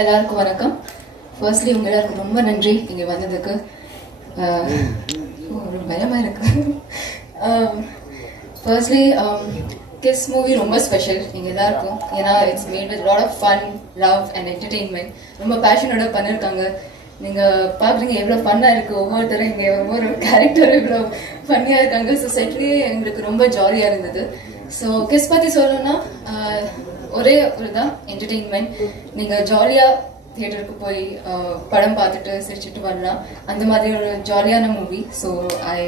எல்லாருக்கும் வணக்கம். ஃபர்ஸ்ட்லி உங்க எல்லாருக்கும் ரொம்ப நன்றி இங்கே வந்ததுக்கு. ஒரு பயமா இருக்கு. ஃபர்ஸ்ட்லி கிஸ் மூவி ரொம்ப ஸ்பெஷல் எங்க எல்லாருக்கும். ஏன்னா it's made with lot of fun, love and entertainment. ரொம்ப பேஷனோட பண்ணிருக்காங்க. நீங்க பாக்குறீங்க எவ்வளவு ஃபன்னா இருக்கு. ஒவ்வொருத்தரும் இங்க ஒவ்வொரு கேரக்டரும் இவ்வளவு ஃபன்னியா இருக்காங்க. ஸோ செட்லயே எங்களுக்கு ரொம்ப ஜாலியா இருந்தது. ஸோ கிஸ் பத்தி சொல்லணும்னா ஒரே ஒரு தான் என்டர்டெயின்மெண்ட். நீங்க ஜாலியா தியேட்டருக்கு போய் படம் பார்த்துட்டு சிரிச்சுட்டு வரலாம். அந்த மாதிரி ஒரு ஜாலியான movie. So I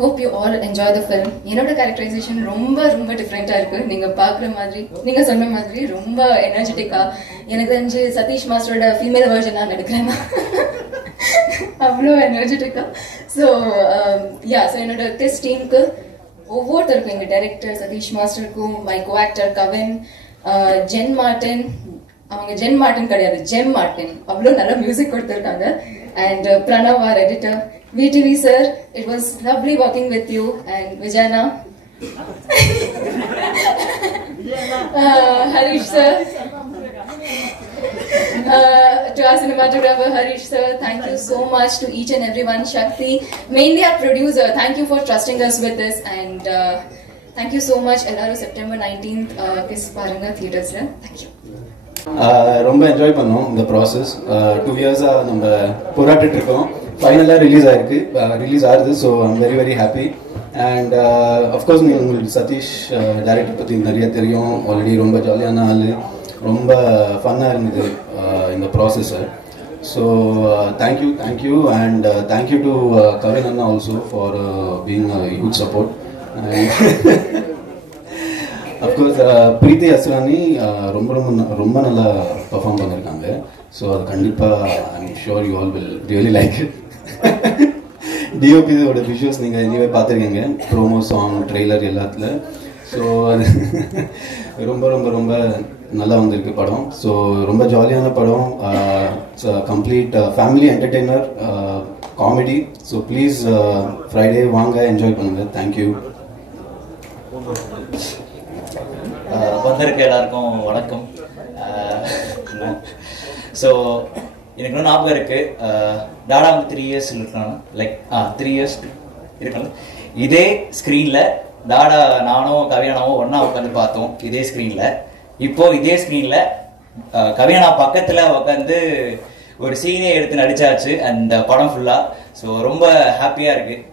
hope you all enjoy the film. என்னோட கேரக்டரைசேஷன் ரொம்ப ரொம்ப டிஃப்ரெண்டா இருக்கு. நீங்க பாக்குற மாதிரி, நீங்க சொன்ன மாதிரி ரொம்ப எனர்ஜெட்டிக்கா. எனக்கு தெரிஞ்சு சதீஷ் மாஸ்டரோட ஃபீமேல் வெர்ஷன் நான் நடிக்கிறேன். அவ்வளோ எனர்ஜெட்டிக்கா. ஸோ என்னோட கிஸ் டீமுக்கு ஒவ்வொருத்தருக்கும், எங்க டைரக்டர் சதீஷ் மாஸ்டருக்கும், my co actor Kavin, Jen Martin, அவங்க ஜென் மார்டின் கிடையாது, ஜெம் மார்டின், அவ்வளோ நல்ல மியூசிக் கொடுத்துருக்காங்க. And Pranav our editor, VTV sir, it was lovely working with you. And Vijayana, Harish sir, to our cinematographer Harish sir, thank you so much to each and everyone. Shakti, mainly our producer, thank you for trusting us with this. And thank you so much. Ellaru September 19th kiss paranga theaters la. Thank you. ரொம்ப enjoy பண்ணோம் இந்த process. 2 இயர்ஸா நம்ம போராட்டிட்டு இருக்கோம். ஃபைனலாக release ஆகுது. So I'm very very happy. And of course உங்களுக்கு Satish director பற்றி நிறைய தெரியும். ஆல்ரெடி ரொம்ப ஜாலியான ஆள், ரொம்ப ஃபன்னாக இருந்தது இந்த ப்ராசஸ்ஸை. So thank you and thank you to Kavin அண்ணா also for being huge support. Of course Preethi Asrani ரொம்ப நல்லா பர்ஃபார்ம் பண்ணியிருக்காங்க. ஸோ அது கண்டிப்பாக I'm sure you all will really like it. டிஓபியோட விஷுவல்ஸ் நீங்கள் எனிவே பார்த்துருக்கீங்க, ப்ரோமோ, சாங், ட்ரெய்லர் எல்லாத்துல. ஸோ அது ரொம்ப ரொம்ப ரொம்ப நல்லா வந்திருக்கு படம். ஸோ ரொம்ப ஜாலியான படம். Complete family entertainer, comedy. So please Friday வாங்க, என்ஜாய் பண்ணுங்கள். தேங்க்யூ. வந்திருக்க எல்லாருக்கும் வணக்கம். ஸோ எனக்கு இன்னும் ஞாபகம் இருக்கு, டாடா வந்து 3 இயர்ஸ் இருக்கலாம், லைக் 3 இயர்ஸ் இருக்கலாம். இதே ஸ்க்ரீனில் டாடா நானும் கவியானாவும் ஒன்றா உட்காந்து பார்த்தோம் இதே ஸ்க்ரீனில். இப்போ இதே ஸ்க்ரீனில் கவியானா பக்கத்தில் உட்காந்து ஒரு சீனே எடுத்து நடிச்சாச்சு அந்த படம் ஃபுல்லாக. ஸோ ரொம்ப ஹாப்பியாக இருக்குது.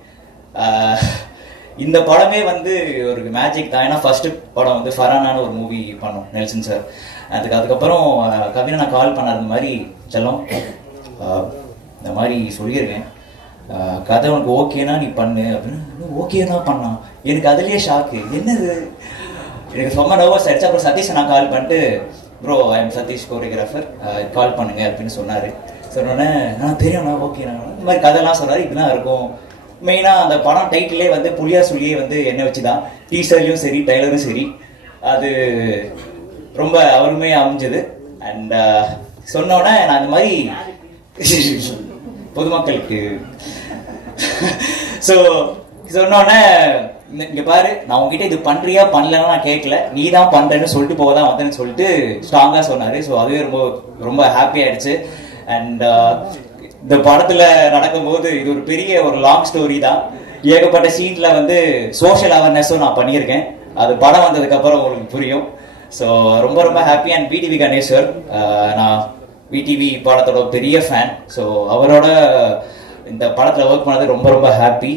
இந்த படமே வந்து ஒரு மேஜிக் தான். ஏன்னா ஃபர்ஸ்ட் படம் வந்து ஃபரானான ஒரு மூவி பண்ணோம் நெல்சன் சார். அதுக்கப்புறம் கவினா நான் கால் பண்ண அந்த மாதிரி செல்லம் இந்த மாதிரி சொல்லியிருக்கேன், கதை உனக்கு ஓகேனா நீ பண்ணு அப்படின்னு. ஓகே தான் பண்ணான். எனக்கு அதுலேயே ஷாக்கு, என்னது எனக்கு ரொம்ப நர்வஸ் ஆயிடுச்சு. அப்புறம் சதீஷ் நான் கால் பண்ணிட்டு, bro I am Sathish choreographer, call பண்ணுங்க அப்படின்னு சொன்னார். சொன்னோன்னே நான் தெரியும்ண்ணா, ஓகேண்ணா, இந்த மாதிரி கதைலாம் சொன்னார். இப்படிலாம் இருக்கும். மெயினாக அந்த படம் டைட்டிலே வந்து புளியா சொல்லியே வந்து என்னை வச்சு தான், டீசர்லையும் சரி ட்ரைலரும் சரி, அது ரொம்ப அருமையாக அமைஞ்சது. அண்ட் சொன்னோன்னே நான் இந்த மாதிரி பொதுமக்களுக்கு ஸோ சொன்னோன்னே, இங்கே பாரு, நான் உங்ககிட்ட இது பண்ணுறியா பண்ணலன்னா நான் கேட்கல, நீ தான் பண்ணுறேன்னு சொல்லிட்டு போக தான் வந்தேன்னு சொல்லிட்டு ஸ்ட்ராங்காக சொன்னார். ஸோ அதுவே ரொம்ப ரொம்ப ஹாப்பி ஆயிடுச்சு. அண்ட் இந்த படத்துல நடக்கும்போது இது ஒரு பெரிய ஒரு லாங் ஸ்டோரி தான். ஏகப்பட்ட சீன்ல வந்து சோஷியல் அவேர்னஸும் நான் பண்ணியிருக்கேன். அது படம் வந்ததுக்கு அப்புறம் உங்களுக்கு புரியும். ஸோ ரொம்ப ரொம்ப ஹாப்பி. அண்ட் VTV கணேஸ்வர், நான் VTV படத்தோட பெரிய ஃபேன். ஸோ அவரோட இந்த படத்துல ஒர்க் பண்ணது ரொம்ப ரொம்ப ஹாப்பி.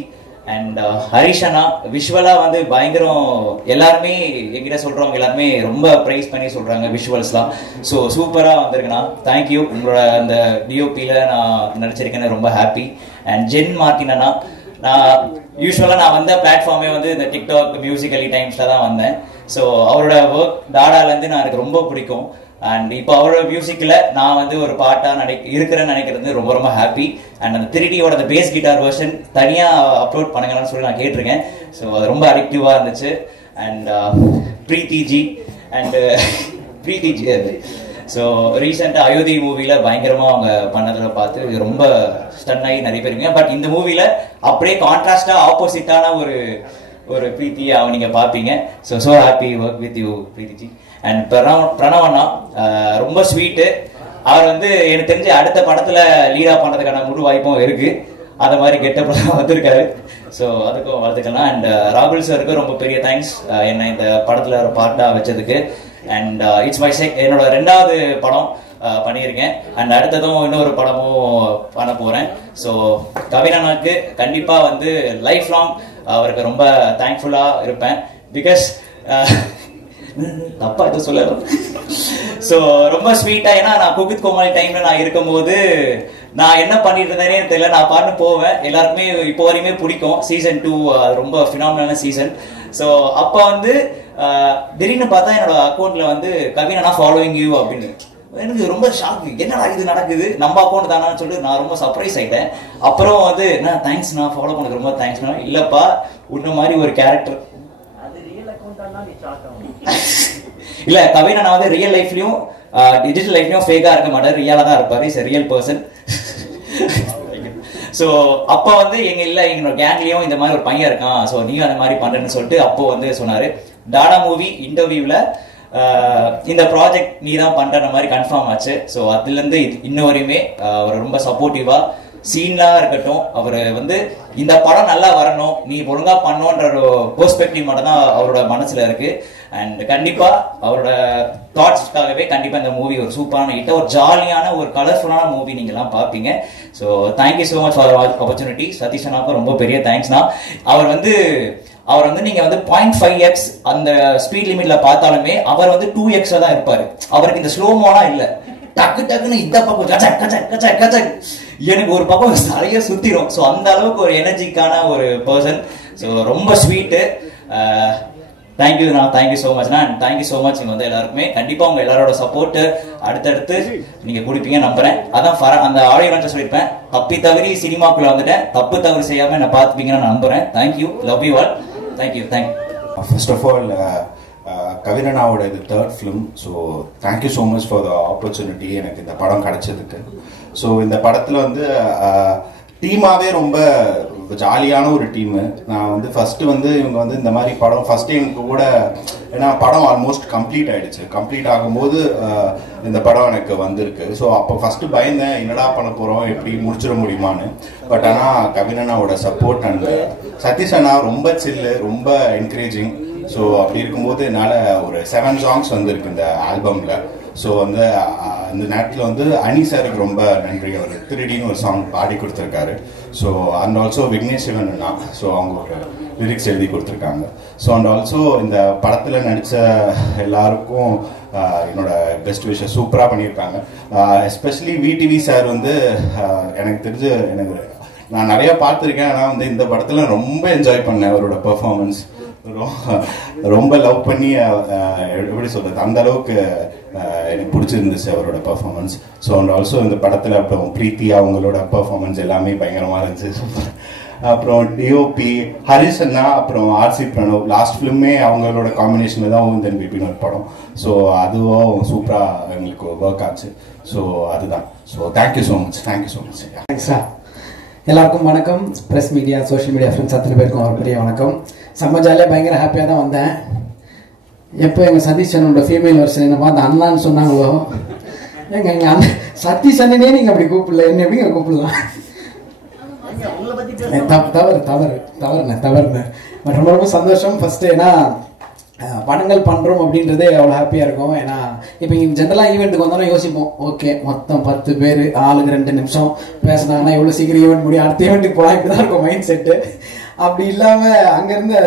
அண்ட் ஹரிஷனா விஷுவலா வந்து பயங்கரம். எல்லாருமே என்கிட்ட சொல்றவங்க எல்லாருமே ரொம்ப ப்ரைஸ் பண்ணி சொல்றாங்க விஷுவல்ஸ்லாம். ஸோ சூப்பரா வந்திருக்குண்ணா, தேங்க்யூ. உங்களோட அந்த டிஓபியில நான் நடிச்சிருக்கேன்னு ரொம்ப ஹாப்பி. அண்ட் ஜென் மார்டினா, நான் யூஸ்வலாக நான் வந்த பிளாட்ஃபார்மே வந்து இந்த டிக்டாக் மியூசிக்கலி டைம்ஸ்ல தான் வந்தேன். ஸோ அவரோட ஒர்க் டாடாலேருந்து நான் எனக்கு ரொம்ப பிடிக்கும். அண்ட் இப்போ அவரோட மியூசிக்கில் நான் வந்து ஒரு பாட்டாக இருக்கிறேன்னு நினைக்கிறது ரொம்ப ரொம்ப ஹாப்பி. அண்ட் அந்த 3Dயோட அந்த பேஸ் கிட்டார் வெர்ஷன் தனியாக அப்லோட் பண்ணுங்கன்னு சொல்லி நான் கேட்டிருக்கேன். ஸோ அது ரொம்ப அடிக்டிவாக இருந்துச்சு. அண்ட் பிரீத்திஜி அது ஸோ ரீசெண்டாக அயோத்தி மூவியில் பயங்கரமாக அவங்க பண்ணதில் பார்த்து ரொம்ப ஸ்டன் ஆகி நிறைய பேருங்க. பட் இந்த மூவியில் அப்படியே கான்ட்ராஸ்டாக ஆப்போசிட்டான ஒரு பிரீத்தியை அவங்க நீங்கள் பார்ப்பீங்க. So happy work with you பிரீத்திஜி. And பிரணவண்ணா ரொம்ப ஸ்வீட்டு. அவர் வந்து எனக்கு தெரிஞ்சு அடுத்த படத்துல லீடா பண்றதுக்கான முழு வாய்ப்பும் இருக்கு. அத மாதிரி கெட்டப்ப வந்திருக்காரு. ஸோ அதுக்கும் வாழ்த்துக்கலாம். அண்ட் ராகுல் சாருக்கு ரொம்ப பெரிய தேங்க்ஸ் என்ன இந்த படத்துல ஒரு பார்ட்டா வச்சதுக்கு. அண்ட் இட்ஸ் மை என்னோட 2வது படம் பண்ணியிருக்கேன். அண்ட் அடுத்ததும் இன்னொரு படமும் பண்ண போறேன். ஸோ கவினனுக்கு கண்டிப்பா வந்து லைஃப் லாங் அவருக்கு ரொம்ப தேங்க்ஃபுல்லா இருப்பேன். பிகாஸ் தப்பா எதுவும் சொல்ல. ஸோ ரொம்ப ஸ்வீட்டா, ஏன்னா நான் குக் வித் கோமாளி டைம்ல நான் இருக்கும்போது நான் என்ன பண்ணிட்டு இருந்தேனே தெரியல, நான் பாட்டு போவேன். எல்லாருக்குமே இப்போ வரையுமே பிடிக்கும். சீசன் 2 ரொம்ப ஃபினாமினலான சீசன். ஸோ அப்ப வந்து திடீர்னு பார்த்தா என்னோட அக்கௌண்ட்ல வந்து கவினா ஃபாலோவிங் யூ அப்படின்னு. எனக்கு ரொம்ப ஷாக்கு, என்னடா இது நடக்குது, நம்ம அக்கௌண்ட் தானான்னு சொல்லிட்டு நான் ரொம்ப சர்ப்ரைஸ் ஆயிட்டேன். அப்புறம் வந்து நான் தேங்க்ஸ், நான் ஃபாலோ பண்ணது ரொம்ப தேங்க்ஸ்னா, இல்லப்பா உன்ன மாதிரி ஒரு கேரக்டர் இல்ல கவினா நான் வந்து ரியல் லைஃப்லயும் டிஜிட்டல் லைஃப்லயும் ஃபேக்கா இருக்க மாட்டாரு, ரியலா தான் இருப்பாரு. Is real person. சோ அப்ப வந்து எங்களோட கேங்லயும் இந்த மாதிரி ஒரு பையன் இருக்கான், சோ நீங்க அந்த மாதிரி பண்றேன்னு சொல்லிட்டு அப்போ வந்து சொன்னாரு. டாடா மூவி இன்டர்வியூல இந்த ப்ராஜெக்ட் நீ தான் பண்ற மாதிரி கன்ஃபார்ம் ஆச்சு. ஸோ அதுல இருந்து இன்ன வரையுமே அவர் ரொம்ப சப்போர்ட்டிவா, சீனா இருக்கட்டும், அவர் வந்து இந்த படம் நல்லா வரணும், நீ ஒழுங்கா பண்ணோன்ற ஒரு பெர்ஸ்பெக்டிவ் மட்டும் தான் அவரோட மனசுல இருக்கு. அண்ட் கண்டிப்பா அவரோட தாட்ஸ்க்காகவே கண்டிப்பா இந்த மூவி ஒரு சூப்பரான ஹிட், ஒரு ஜாலியான ஒரு கலர்ஃபுல்லான மூவி நீங்க எல்லாம் பாப்பீங்க. So thank you so much for opportunity. Sathish அண்ணாவுக்கு ரொம்ப பெரிய தேங்க்ஸ்னா. அவர் வந்து நீங்க வந்து 0.5x அந்த ஸ்பீட் லிமிட்ல பார்த்தாலுமே அவர் வந்து 2x தான் இருப்பாரு. அவருக்கு இந்த ஸ்லோ மோனா இல்ல, டக்கு டக்குன்னு இந்த பக்கம் கச்சக் கச்சக் கச்சக் கச்சக் எனக்கு ஒரு பக்கம் நிறைய சுத்திரும். ஸோ அந்த அளவுக்கு ஒரு எனர்ஜிக்கான ஒரு பர்சன். ஸோ ரொம்ப ஸ்வீட்டு. தேங்க்யூ ஸோ மச்னா. அண்ட் தேங்க்யூ ஸோ மச் நீங்க வந்து எல்லாருக்குமே. கண்டிப்பா உங்க எல்லாரோட சப்போர்ட் அடுத்தடுத்து நீங்க கொடுப்பீங்க நம்புறேன். அதான் அந்த ஆடியோ லான்ச்ல சொல்லியிருப்பேன், தப்பி தவறி சினிமாக்குள்ள வந்துட்டேன், தப்பு தவறு செய்யாம என்ன பார்த்துப்பீங்கன்னு நான் நம்புறேன். Thank you, love you all. Thank you. First of all கவினனாவோட இது 3rd film. So thank you so much for the opportunity எனக்கு இந்த படம் கிடைச்சதுக்கு. ஸோ இந்த படத்தில் வந்து டீமாவே ரொம்ப ஜாலியான ஒரு டீமு. நான் வந்து ஃபர்ஸ்ட் வந்து இவங்க வந்து இந்த மாதிரி படம் ஃபர்ஸ்ட் எனக்கு கூட, ஏன்னா படம் ஆல்மோஸ்ட் கம்ப்ளீட் ஆயிடுச்சு. கம்ப்ளீட் ஆகும்போது இந்த படம் எனக்கு வந்திருக்கு. ஸோ அப்போ ஃபர்ஸ்ட் பயந்தேன், என்னடா பண்ண போறோம், எப்படி முடிச்சிட முடியுமான்னு. பட் ஆனால் கவினனாவோட சப்போர்ட் அண்ட் சதீஷ் அண்ணா ரொம்ப சில்லு, ரொம்ப என்கரேஜிங். ஸோ அப்படி இருக்கும்போது என்னால் ஒரு 7 சாங்ஸ் வந்திருக்கு இந்த ஆல்பம்ல. ஸோ வந்து இந்த நேரத்தில் வந்து அனி சாருக்கு ரொம்ப நன்றி. அவர் திருடின்னு ஒரு சாங் பாடி கொடுத்துருக்காரு. So and also Vignesh Sivan Anna, so அவங்க ஒரு லிரிக்ஸ் எழுதி கொடுத்துருக்காங்க. ஸோ அண்ட் ஆல்சோ இந்த படத்தில் நடித்த எல்லாருக்கும் என்னோட பெஸ்ட் விஷயம், சூப்பராக பண்ணியிருக்காங்க. எஸ்பெஷலி விடிவி சார் வந்து எனக்கு தெரிஞ்சு நான் நிறைய பார்த்துருக்கேன், ஆனால் வந்து இந்த படத்தில் ரொம்ப என்ஜாய் பண்ணேன். அவரோட பெர்ஃபார்மன்ஸ் ரொம்ப லவ் பண்ணி, எப்படி சொல்றது, அந்த அளவுக்கு எனக்கு பிடிச்சிருந்துச்சு அவரோட பெர்ஃபார்மன்ஸ். ஸோ அண்ட் ஆல்சோ இந்த படத்தில் அப்புறம் பிரீத்தி அவங்களோட பெர்ஃபார்மன்ஸ் எல்லாமே பயங்கரமாக இருந்துச்சு. அப்புறம் டிஓபி ஹரிஷ் அண்ணா, அப்புறம் ஆர்சி பிரணவ், லாஸ்ட் ஃபிலிமே அவங்களோட காம்பினேஷனில் தான் ஓன் தென் பேபின்னு ஒரு படம். ஸோ அதுவும் சூப்பராக எங்களுக்கு ஒர்க் ஆச்சு. ஸோ அதுதான். So thank you so much. தேங்க்ஸா. எல்லாருக்கும் வணக்கம். Press media, social media friends அத்தனை பேருக்கும் ஒரு பெரிய வணக்கம். செம்ம ஜாலியாக பயங்கர ஹாப்பியாக தான் வந்தேன். எப்போ எங்கள் சதீஷ் அண்ணனோட ஃபீமேல் வெர்ஷன் என்ன பார்த்து அண்ணான்னு சொன்னாங்களோ, எங்கள் அண்ணன் சதீஷ் அண்ணனே நீங்கள் அப்படி கூப்பிடல, என்ன எப்படிங்க கூப்பிடலாம்? தவறுண்ணே. பட் ரொம்ப ரொம்ப சந்தோஷம். ஃபர்ஸ்ட் ஏன்னா படங்கள் பண்ணுறோம் அப்படின்றதே அவ்வளோ ஹாப்பியாக இருக்கும். ஏன்னா இப்போ இங்கே ஜென்ரலாக ஈவெண்ட்டுக்கு வந்தாலும் யோசிப்போம், ஓகே மொத்தம் 10 பேர் ஆளுக்கு 2 நிமிஷம் பேசினாங்கன்னா எவ்வளோ சீக்கிரம் ஈவெண்ட் முடியும், அடுத்த ஈவெண்ட்டுக்கு போகலாம், இப்படி தான் இருக்கும் மைண்ட் செட்டு. அப்படி இல்லாமல் அங்கேருந்து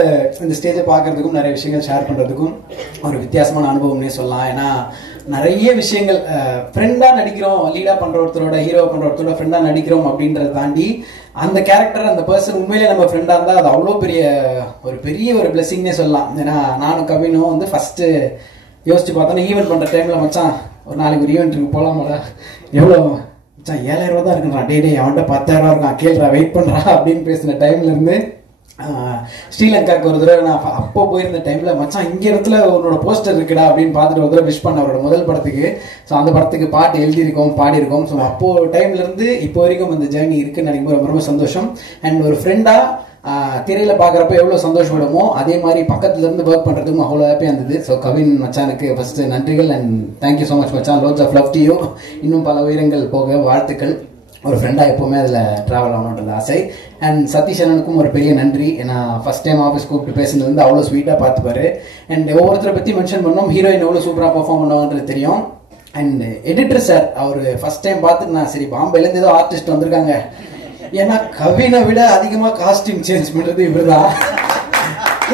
இந்த ஸ்டேஜை பார்க்கறதுக்கும் நிறைய விஷயங்கள் ஷேர் பண்ணுறதுக்கும் ஒரு வித்தியாசமான அனுபவம்னே சொல்லலாம். ஏன்னா நிறைய விஷயங்கள் ஃப்ரெண்டாக நடிக்கிறோம், லீடாக பண்ணுற ஒருத்தரோட, ஹீரோ பண்ணுற ஒருத்தரோட ஃப்ரெண்டாக நடிக்கிறோம் அப்படின்றத தாண்டி அந்த கேரக்டர், அந்த பர்சன் உண்மையிலே நம்ம ஃப்ரெண்டாக இருந்தால் அது அவ்வளோ பெரிய ஒரு பிளெஸிங்னே சொல்லலாம். ஏன்னா நானும் கவினும் வந்து ஃபஸ்ட்டு யோசிச்சு பார்த்தோன்னா ஈவெண்ட் பண்ணுற டைமில் மச்சான் ஒரு நாளைக்கு ஒரு ஈவெண்ட்டுக்கு போகலாமல, எவ்வளோ மச்சான் 7000 ரூபா தான் இருக்குன்றான், டே அவன்கிட்ட 10,000 இருக்கான், கேள்றா வெயிட் பண்ணுறா அப்படின்னு பேசின டைம்லேருந்து ஸ்ரீலங்காவுக்கு ஒரு தடவை நான் அப்போ போயிருந்த டைமில் மச்சான் இங்கே இடத்துல உன்னோட போஸ்டர் இருக்குடா அப்படின்னு பார்த்துட்டு ஒரு தடவை விஷ் பண்ண அவரோட முதல் படத்துக்கு. ஸோ அந்த படத்துக்கு பாட்டு எழுதியிருக்கோம், பாடியிருக்கோம். ஸோ அப்போது டைம்லேருந்து இப்போ வரைக்கும் அந்த ஜேர்னி இருக்குன்னு நினைக்கும் ரொம்ப ரொம்ப சந்தோஷம். அண்ட் ஒரு ஃப்ரெண்டாக திரையில பாக்குறப்ப எவ்வளவு சந்தோஷப்படுமோ அதே மாதிரி பக்கத்துல இருந்து ஒர்க் பண்றதுக்கும் அவ்வளவு ஹாப்பியா இருந்தது. ஸோ கவின் மச்சானுக்கு ஃபர்ஸ்ட் நன்றிகள் அண்ட் தேங்க்யூ ஸோ மச் மச்சான். Lots of love to you. இன்னும் பல உயரங்கள் போக வாழ்த்துக்கள். ஒரு ஃப்ரெண்டா எப்பவுமே அதுல டிராவல் ஆகணுன்றது ஆசை. அண்ட் சதீஷ் அண்ணனுக்கும் ஒரு பெரிய நன்றி. ஏன்னா ஃபர்ஸ்ட் டைம் ஆஃபீஸ் கூப்பிட்டு பேசுனது வந்து அவ்வளோ ஸ்வீட்டா பார்த்துப்பாரு. அண்ட் ஒவ்வொருத்தரை பத்தி மென்ஷன் பண்ணோம். ஹீரோயின் எவ்வளவு சூப்பரா பெர்ஃபார்ம் பண்ணுவாங்கன்றது தெரியும். அண்ட் எடிட்டர் சார் அவர் ஃபர்ஸ்ட் டைம் பார்த்துட்டு நான் சரி பாம்பேலேருந்து ஏதோ ஆர்டிஸ்ட் வந்திருக்காங்க, ஏன்னா கவினை விட அதிகமாக காஸ்டியூம் சேஞ்ச் பண்ணுறது இவர் தான்.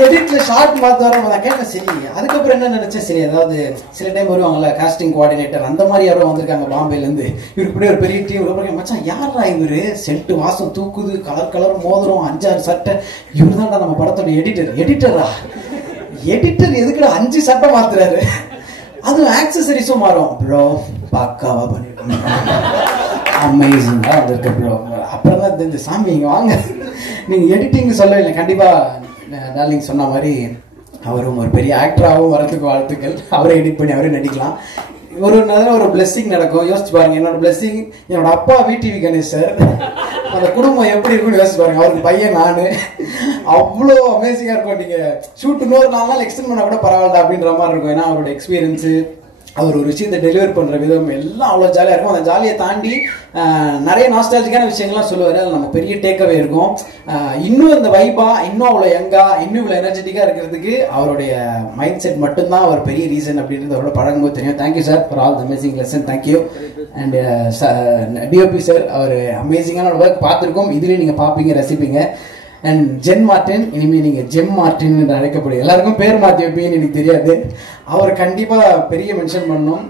எடிட்ல ஷார்ட் மாற்ற வர கேட்டேன். சரி அதுக்கப்புறம் என்ன நினைச்சேன், சரி ஏதாவது சில டைம் வருவாங்கல்ல காஸ்டிங் கோஆர்டினேட்டர் அந்த மாதிரி யாரோ வந்திருக்காங்க பாம்பேலேருந்து, இவருக்கு இப்படி ஒரு பெரிய டீம். மச்சான் யாரா இவரு, சென்ட் வாசம் தூக்குது, கலர் கலர் மோதிரம், 5-6 சட்டை, இவர் தான்டா நம்ம படத்தோட எடிட்டர். எடிட்டரா எடிட்டர் எதுக்குடா 5 சட்டை மாத்துறாரு, அதுவும் ஆக்சசரிஸும் மாறும். ப்ரோ பக்காவா பண்ணிருக்கோம், அமேசிங்கா வந்திருக்கு ப்ரோ. அப்புறம் தான் இந்த சாமி இங்க வாங்க, நீங்க எடிட்டிங் சொல்லவே இல்லை. கண்டிப்பா டார்லிங் சொன்ன மாதிரி அவரும் ஒரு பெரிய ஆக்டராகவும் வரதுக்கு வாழ்த்துக்கள். அவரை எடிட் பண்ணி அவரே நடிக்கலாம். ஒரு பிளெஸிங் நடக்கும். யோசிச்சு பாருங்க, என்னோட பிளெஸிங் என்னோட அப்பா விடிவி கணேஷ் சார், அந்த குடும்பம் எப்படி இருக்குன்னு யோசிச்சு பாருங்க. அவருக்கு பையன் நானு, அவ்வளோ அமேசிங்கா இருக்கும். நீங்க ஷூட் இன்னொரு 4 நாள் எக்ஸ்டெண்ட் பண்ணா கூட பரவாயில்ல அப்படின்ற மாதிரி இருக்கும். ஏன்னா அவரோட எக்ஸ்பீரியன்ஸு, அவர் ஒரு விஷயத்தை டெலிவர் பண்ற விதம் எல்லாம் அவ்வளோ ஜாலியாக இருக்கும். அந்த ஜாலியை தாண்டி நிறைய நாஸ்டாலஜிக்கான விஷயங்கள்லாம் சொல்லுவார். அதில் நம்ம பெரிய டேக்அவே இருக்கும். இன்னும் இந்த வைபா, இன்னும் அவ்வளோ யங்கா, இன்னும் இவ்வளோ எனர்ஜெட்டிக்காக இருக்கிறதுக்கு அவருடைய மைண்ட் செட் மட்டும்தான் அவர் பெரிய ரீசன் அப்படின்றது அவரோட பழகும்போது தெரியும். Thank you sir for all the amazing lesson. Thank you. And DOP sir, அவர் அமேசிங்கான ஒர்க் பார்த்துருக்கோம், இதுலேயும் நீங்கள் பார்ப்பீங்க, ரசிப்பீங்க. அண்ட் ஜென் மார்டின், இனிமேல் நீங்கள் ஜெம் மார்டின் என்று அழைக்கப்படும். எல்லாருக்கும் பேர் மாற்றி வைப்பீங்கன்னு எனக்கு தெரியாது. அவர் கண்டிப்பாக பெரிய மென்ஷன் பண்ணணும்.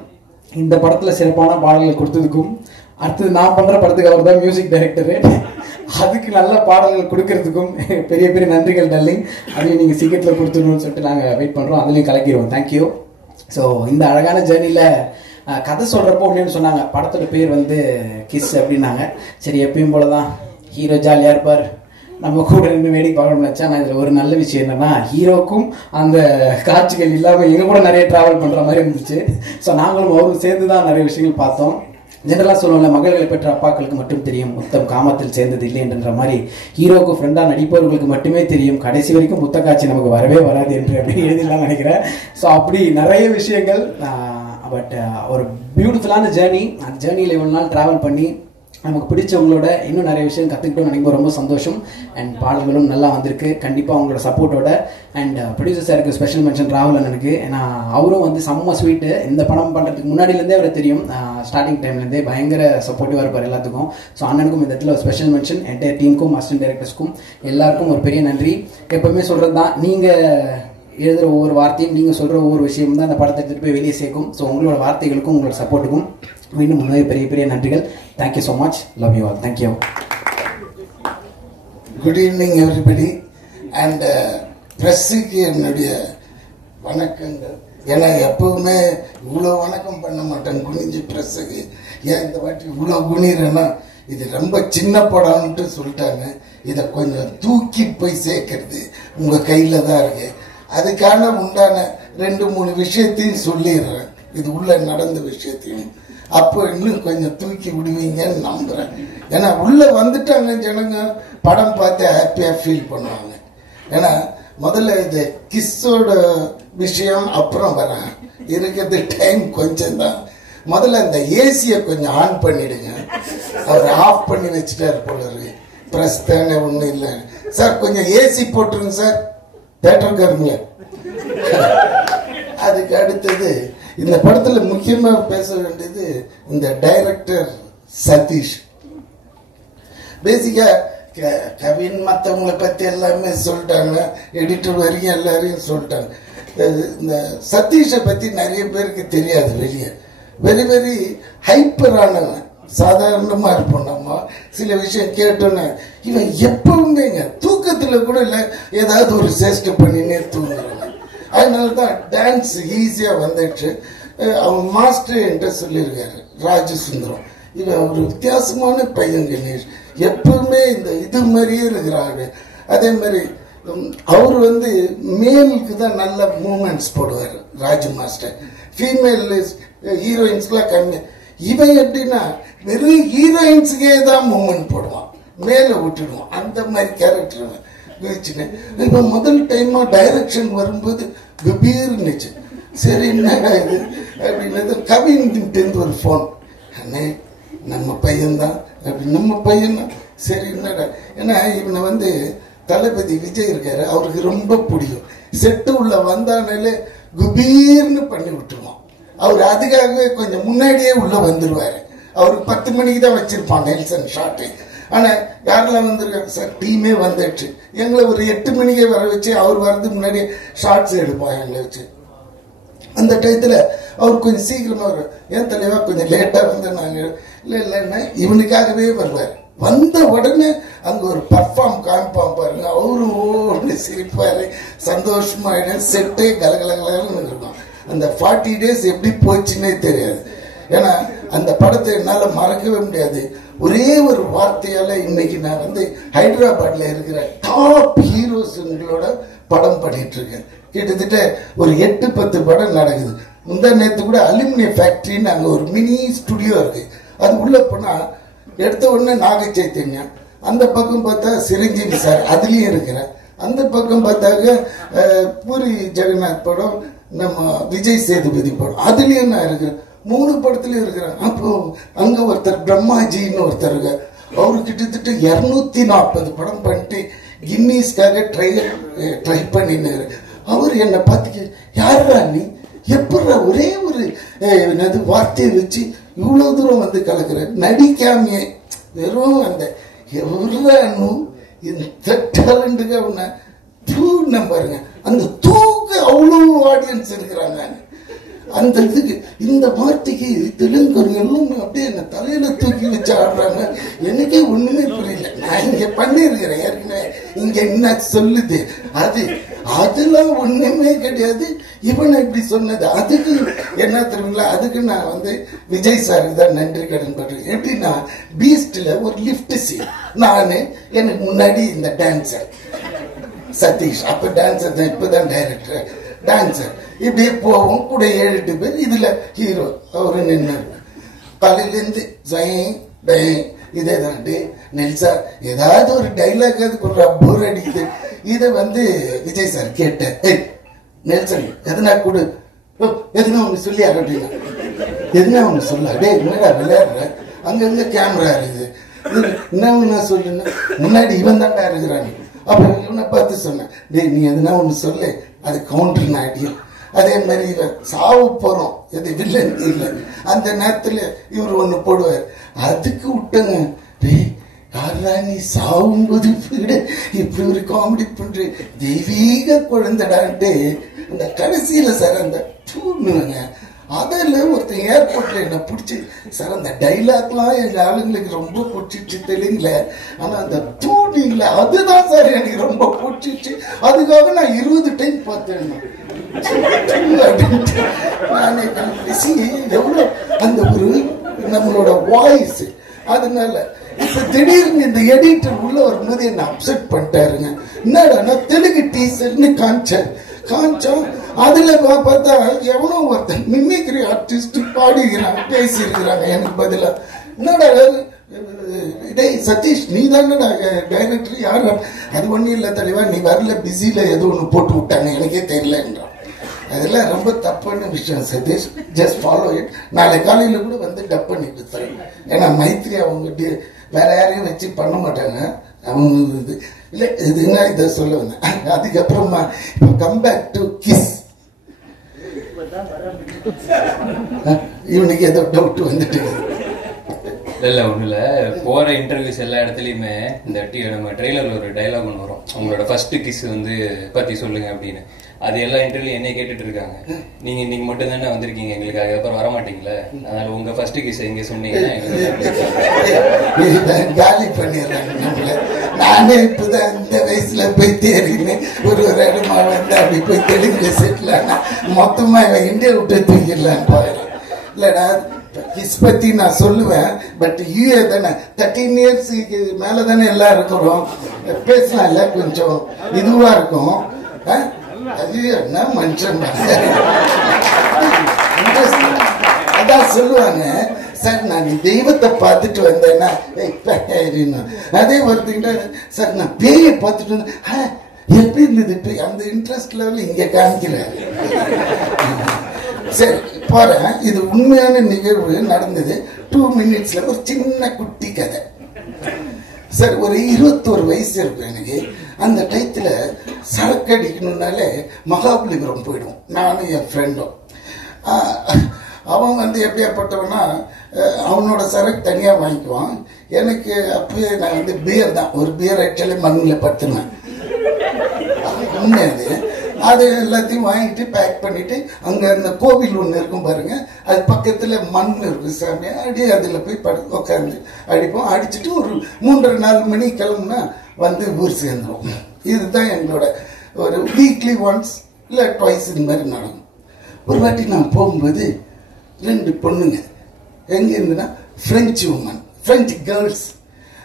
இந்த படத்தில் சிறப்பான பாடல்கள் கொடுத்ததுக்கும், அடுத்தது நான் பண்ணுற படத்துக்கு அவர் தான் மியூசிக் டைரக்டரு, அதுக்கு நல்ல பாடல்கள் கொடுக்கறதுக்கும் பெரிய பெரிய நன்றிகள் டார்லிங். அதையும் நீங்கள் சீக்கிரத்தில் கொடுத்துடணும்னு சொல்லிட்டு நாங்கள் வெயிட் பண்ணுறோம், அதுலேயும் கலக்கிடுவோம். தேங்க்யூ. ஸோ இந்த அழகான ஜேர்னியில் கதை சொல்கிறப்போ ஒன்று சொன்னாங்க, படத்தோட பேர் வந்து கிஸ் அப்படின்னாங்க. சரி எப்பயும் போல தான் ஹீரோ ஜாலியாக இருப்பார், நம்ம கூட ரெண்டு வேடிக்கை பார்க்கணும்னு நினச்சா. நான் இதில் ஒரு நல்ல விஷயம் என்னன்னா, ஹீரோக்கும் அந்த காட்சிகள் இல்லாமல் எங்கள் கூட நிறைய ட்ராவல் பண்ணுற மாதிரி இருந்துச்சு. ஸோ நாங்களும் அவரும் சேர்ந்து தான் நிறைய விஷயங்கள் பார்த்தோம். ஜென்ரலாக சொல்லுவோம்ல, மகள்களை பெற்ற அப்பாக்களுக்கு மட்டும் தெரியும் முத்தம் காமத்தில் சேர்ந்தது இல்லை என்ற மாதிரி, ஹீரோக்கு ஃப்ரெண்டாக நடிப்பவர்களுக்கு மட்டுமே தெரியும் கடைசி வரைக்கும் முத்த காட்சி நமக்கு வரவே வராது என்று அப்படி எழுதிடலாம் நினைக்கிறேன். ஸோ அப்படி நிறைய விஷயங்கள். பட் ஒரு பியூட்டிஃபுல்லான ஜேர்னி. அந்த ஜேர்னியில் இவ்வளோ நாள் ட்ராவல் பண்ணி நமக்கு பிடிச்சவங்களோட இன்னும் நிறைய விஷயம் கற்றுக்கிட்டோம் நினைக்கும் ரொம்ப சந்தோஷம். அண்ட் பாடல்களும் நல்லா வந்திருக்கு கண்டிப்பாக உங்களோட சப்போர்ட்டோட. அண்ட் ப்ரொடியூசர் சாருக்கு ஸ்பெஷல் மென்ஷன் ராகுல் எனக்கு, ஏன்னா அவரும் வந்து செம்ம ஸ்வீட்டு. இந்த படம் பண்ணுறதுக்கு முன்னாடியிலேருந்தே அவரை தெரியும், ஸ்டார்டிங் டைம்லேருந்தே பயங்கர சப்போர்ட்டிவாக இருப்பார் எல்லாத்துக்கும். ஸோ அண்ணனுக்கும் இந்த இடத்துல ஒரு ஸ்பெஷல் மென்ஷன், என்டையர் டீமுக்கும், அசிஸ்டன்ட் டைரக்டர்ஸ்க்கும் எல்லாருக்கும் ஒரு பெரிய நன்றி. எப்பவுமே சொல்கிறது தான், நீங்கள் எழுதுகிற ஒவ்வொரு வார்த்தையும், நீங்கள் சொல்கிற ஒவ்வொரு விஷயம் தான் அந்த படத்தை எடுத்துகிட்டு போய் வெளியே சேர்க்கும். ஸோ உங்களோட வார்த்தைகளுக்கும் உங்களோட சப்போர்ட்டுக்கும் மீண்டும் முன்னாடி பெரிய பெரிய நன்றிகள். Thank you so much. Love you all. Thank you. Good evening everybody. And ப்ரெஸ்ஸுக்கு என்னுடைய வணக்கங்கள். ஏன்னா எப்பவுமே இவ்வளோ வணக்கம் பண்ண மாட்டேன் குனிஞ்சு ப்ரெஸ்ஸுக்கு. ஏன் இந்த வாட்டி இவ்வளோ குனிறேன்னா, இது ரொம்ப சின்ன படம்ன்ட்டு சொல்லிட்டாங்க. இதை கொஞ்சம் தூக்கி போய் சேர்க்கறது உங்கள் கையில் தான் இருக்கு. அதுக்கான உண்டான 2-3 விஷயத்தையும் சொல்லிடுறேன், இது உள்ள நடந்த விஷயத்தையும். அப்போ இன்னும் கொஞ்சம் தூக்கி விடுவீங்கன்னு நம்புறேன். ஏன்னா உள்ள வந்துட்டாங்க ஜனங்க, படம் பார்த்து ஹாப்பியா ஃபீல் பண்ணுவாங்க. ஏன்னா முதல்ல இது கிஸ்ஸோட விஷயம் அப்புறம் வரேன், இருக்கிறது டைம் கொஞ்சம் தான். முதல்ல இந்த ஏசியை கொஞ்சம் ஆன் பண்ணிடுங்க. அவர் ஆஃப் பண்ணி வச்சுட்டாரு போல இருக்கு. பிரஸ் தானே ஒன்றும் இல்லை சார், கொஞ்சம் ஏசி போட்டுருங்க சார், தேட்டருக்காருங்க. அதுக்கு அடுத்தது இந்த படத்துல முக்கியமா பேச வேண்டியது இந்த டைரக்டர் சதீஷ். பேசிக்கா கவின் மற்றவங்களை பத்தி எல்லாமே சொல்லிட்டாங்க, எடிட்டர் வரைக்கும் எல்லாரையும் சொல்லிட்டாங்க. இந்த சதீஷை பத்தி நிறைய பேருக்கு தெரியாது வெளியே. வெரி வெரி ஹைப்பரானவன், சாதாரணமா இருப்போம். நம்ம சில விஷயம் கேட்டோன்னு இவன் எப்பவுமேங்க தூக்கத்துல கூட இல்லை, ஏதாவது ஒரு சேஷ்டை பண்ணினே தூங்குறாங்க. அதனாலதான் டான்ஸ் ஈஸியா வந்துடுச்சு. அவன் மாஸ்டர் என்கிட்ட சொல்லியிருக்காரு, ராஜு சுந்தரம், இவன் ஒரு வித்தியாசமான பையன் கணேஷ், எப்பவுமே இந்த இது மாதிரியே இருக்கிறாரு. அதே மாதிரி அவர் வந்து மேலுக்கு தான் நல்ல மூமெண்ட்ஸ் போடுவார் ராஜு மாஸ்டர். ஃபீமேல் ஹீரோயின்ஸ்லாம் கம்மி. இவன் எப்படின்னா வெறும் ஹீரோயின்ஸுக்கே தான் மூமெண்ட் போடுவான், மேலே விட்டுடுவான். அந்த மாதிரி கேரக்டர். வச்சுனேன். இப்போ முதல் டைமா டைரக்ஷன் வரும்போது குபீர்னுச்சு. சரி என்னடா இது அப்படின்னது. கவின்கிட்ட ஒரு ஃபோன், அண்ணே நம்ம பையன்தான் அப்படி. நம்ம பையன் சரி என்னடா, ஏன்னா இவனை வந்து தளபதி விஜய் இருக்காரு, அவருக்கு ரொம்ப பிடிக்கும். செட்டு உள்ள வந்தானாலே குபீர்னு பண்ணி விட்டுருவோம். அவர் அதுக்காகவே கொஞ்சம் முன்னாடியே உள்ள வந்துருவாரு. அவருக்கு 10 மணிக்கு தான் வச்சிருப்பான் நெல்சன் ஷாட்டு. ஆனா யாரெல்லாம் வந்திருக்காங்க சார், டீமே வந்துடுச்சு. எங்களை ஒரு 8 மணிக்கே வர வச்சு அவர் வர்றதுக்கு முன்னாடியே ஷார்ட்ஸ் எடுப்போம் எங்களை வச்சு. அந்த டயத்துல அவர் கொஞ்சம் சீக்கிரமா வரும். ஏன் தலைவா கொஞ்சம் லேட்டா வந்து நாங்க இல்லைன்னா இவனுக்காகவே வருவார். வந்த உடனே அங்க ஒரு பர்ஃபார்ம் காமிப்பான் பாருங்க, அவரும் ஓன்னு சிரிப்பாரு, சந்தோஷமாயிடும். செட்டே கலகலகலன்னு இருக்கும். அந்த 40 days எப்படி போச்சுன்னே தெரியாது. ஏன்னா அந்த படத்தை என்னால மறக்கவே முடியாது. ஒரே ஒரு வார்த்தையால இன்னைக்கு நான் வந்து ஹைதராபாத்ல இருக்கிற டாப் ஹீரோஸுங்களோட படம் பண்ணிட்டு இருக்கேன். கிட்டத்தட்ட ஒரு 8-10 படம் நடக்குது. முந்தா நேற்று கூட அலுமினியம் ஃபேக்டரின்னு அங்க ஒரு மினி ஸ்டுடியோ இருக்கு. அது உள்ள போனா எடுத்த உடனே நாக சைத்தன்யம், அந்த பக்கம் பார்த்தா சிரஞ்சீவி சார் அதுலயும் இருக்கிறேன், அந்த பக்கம் பார்த்தாக்க பூரி ஜெகநாத் படம், நம்ம விஜய் சேதுபதி படம் அதுலயும் நான் இருக்கிறேன். 3 படத்துலயும் இருக்கிறேன். அப்போ அங்க ஒருத்தர் பிரம்மாஜின்னு ஒருத்தர் இருக்க, அவரு கிட்டத்தட்ட 240 படம் பண்ணிட்டு கின்னீஸ்க்காக ட்ரை பண்ணினாரு. அவர் என்னை பார்த்துக்க, யாரா நீ, எப்படா ஒரே ஒரு வார்த்தையை வச்சு இவ்வளவு தூரம் வந்து கலக்குற, நடிக்காமையே வெறும் அந்த எவ்வளவு இந்த டேலண்ட்டுக்கு அவனை தூண்ண பாருங்க. அந்த தூக்கு அவ்வளவு ஆடியன்ஸ் இருக்கிறாங்க. அந்த இதுக்கு இந்த வார்த்தைக்கு தெலுங்கர்கள் எல்லாம் அப்படியே என்ன தலையில தூக்கி வச்சு ஆடுறாங்க. எனக்கே ஒண்ணுமே புரியல. நான் இங்க பண்ணிருக்கிறேன் ஏற்கனவே, இங்க என்ன சொல்லுது அது, அதெல்லாம் ஒண்ணுமே கிடையாது. இவனை இப்படி சொன்னது அதுக்கு என்ன தெரியுங்களா, அதுக்கு நான் வந்து விஜய் சாருக்கு தான் நன்றி கடன் பண்றேன். எப்படின்னா பீஸ்ட்ல ஒரு லிப்ட் சீன், நானு எனக்கு முன்னாடி இந்த டான்சர் சதீஷ், அப்ப டான்சர் தான், இப்பதான் டைரக்டர் டான்சர், இப்படியே போவோம் கூட 7-8 பேர். இதுல ஹீரோ அவரு நின்று காலையிலேருந்து இதே தான் நெல்சா ஏதாவது ஒரு டைலாக் ஒரு போர் அடிக்குது. இதை வந்து விஜய் சார் கேட்டேன், நெல்சன் எதனா கொடு, எதுனா ஒண்ணு சொல்லி அப்படின்னா, எதுனா ஒண்ணு சொல்ல, டே என்னடா விளையாடுற, அங்கங்க கேமரா இருக்குது, என்ன சொல்லுன்னு முன்னாடி இவன் தாண்டா இருக்கிறான். அப்ப இவனை பார்த்து சொன்னேன், டே நீ எதுனா ஒண்ணு சொல்லு, அது கவுண்டர் நாட்டியம். அதே மாதிரி இவன் சாவு போறோம், எது வில்லன் இல்லை, அந்த நேரத்துல இவர் ஒண்ணு போடுவார், அதுக்கு விட்டங்க, டே யாரா நீ சாவும்போது இப்படி ஒரு காமெடி பண்ற, தெய்வீக குழந்தைடான்ட்டு அந்த கடைசியில சார் அந்த தூணுங்க. அதில் ஒருத்தன் ஏர்போர்ட்ல என்ன பிடிச்சி சார், அந்த டைலாக்லாம் எங்க ஆளுங்களுக்கு ரொம்ப பிடிச்சிச்சு தெலுங்குல, ஆனா அந்த தூணிங்கள அதுதான் சார் எனக்கு ரொம்ப பிடிச்சிச்சு. அதுக்காக நான் 20 டைம் பார்த்தேன். நானே கண்டுபிடிச்சி எவ்வளவு அந்த ஒரு நம்மளோட வாய்ஸ். அதனால இப்ப திடீர்னு இந்த எடிட்டர் உள்ள வரும்போது என்ன அப்செட் பண்ணிட்டாருங்க. என்னடா தெலுங்கு டீசர்னு காஞ்சோம், அதுல பார்த்தா எவனோ ஒருத்தன் மிமிக்ரி ஆர்டிஸ்ட் பாடிக்கிறான், பேசியிருக்கிறாங்க எனக்கு பதிலா. என்னடா டேய் சதீஷ் நீ தானடா டைரக்டர், யாரு, அது ஒன்றும் இல்லை தலைவா, நீ வரல பிஸியில ஏதோ ஒன்று போட்டு விட்டாங்க எனக்கே தெரியலன்றான். அதெல்லாம் ரொம்ப தப்பான விஷயம் சதீஷ், ஜஸ்ட் ஃபாலோ இட். நாளை காலையில கூட வந்து டப் பண்ணிட்டு தரேன். ஏன்னா மைத்ரி அவங்க வேற யாரையும் வச்சு பண்ண மாட்டாங்க அவங்க. இது இல்லை இதுன்னா இதை சொல்ல வந்தேன். அதுக்கப்புறமா இப்போ கம் பேக் டு கிஸ், இவனுக்கு ஏதோ டவுட் வந்துட்டு. இல்ல ஒண்ணு இல்ல, போற இன்டர்வியூஸ் எல்லா இடத்துலயுமே இந்த நம்ம ட்ரெய்லர்ல ஒரு டைலாக் ஒன்று வரும், உங்களோட ஃபர்ஸ்ட் கிஸ் வந்து பத்தி சொல்லுங்க அப்படின்னு. அது எல்லா இன்டர்வியூ என்னை கேட்டுட்டு இருக்காங்க, நீங்க இன்னைக்கு மட்டும் தானே வந்திருக்கீங்க எங்களுக்கு, அதுக்கப்புறம் வர மாட்டீங்களா, அதனால உங்க ஃபர்ஸ்ட் கிஸ் எங்க சொன்னீங்கன்னா காலி பண்ணிடுறாங்க நம்மள. நானே இப்பதான் இந்த வயசுல போய் தேறினேன், ஒரு இடமா வந்து அப்படி போய் தெலுங்குல செட்டில் ஆனா மொத்தமா இந்தியா விட்டு தூக்கிடலான்னு பாருங்க. இல்லடா கிஸ் பத்தி நான் சொல்லுவேன், பட் யூஏ தானே 13 years மேல தானே எல்லாம் இருக்கிறோம், பேசலாம் இல்ல, கொஞ்சம் இதுவா இருக்கும். அது என்ன மனுஷன் அதான் சொல்லுவாங்க, சார் நான் தெய்வத்தை பார்த்துட்டு வந்தேன்னா அதே ஒருத்தங்கிட்ட சார் நான் பேயை பார்த்துட்டு வந்தேன் எப்படி இருந்தது அந்த இன்ட்ரெஸ்ட் லெவல் இங்க காமிக்கிறாரு. சரி போறேன். இது உண்மையான நிகழ்வு நடந்தது. 2 minutesல ஒரு சின்ன குட்டி கதை. சார் ஒரு 21 வயசு இருக்கும் எனக்கு. அந்த டயத்துல சரக்கு அடிக்கணும்னாலே மகாபலிபுரம் போயிடும் நானும் என் ஃப்ரெண்டும். அவன் வந்து எப்படியாப்பட்டவனா அவனோட சரக்கு தனியா வாங்கிக்குவான். எனக்கு அப்பயே நான் வந்து பியர் தான், ஒரு பியர் ஆக்சுவலி மண்ணில் படுத்துனேன். உண்மையாது. அது எல்லாத்தையும் வாங்கிட்டு பேக் பண்ணிட்டு அங்க அந்த கோவில் ஒண்ணு இருக்கும் பாருங்க, அது பக்கத்துல மண் இருக்கு சாமி, அடி அதுல போய் உட்காந்து அடிப்போம். அடிச்சுட்டு ஒரு 3-4 மணி கிளம்புனா வந்து ஊர் சேர்ந்துடும். இதுதான் எங்களோட ஒரு வீக்லி ஒன்ஸ் இல்ல ட்வைஸ் இந்த மாதிரி நடக்கும். ஒரு வாட்டி நான் போகும்போது 2 பொண்ணுங்க எங்க இருந்துன்னா பிரெஞ்சு உமன், பிரெஞ்சு கேர்ள்ஸ்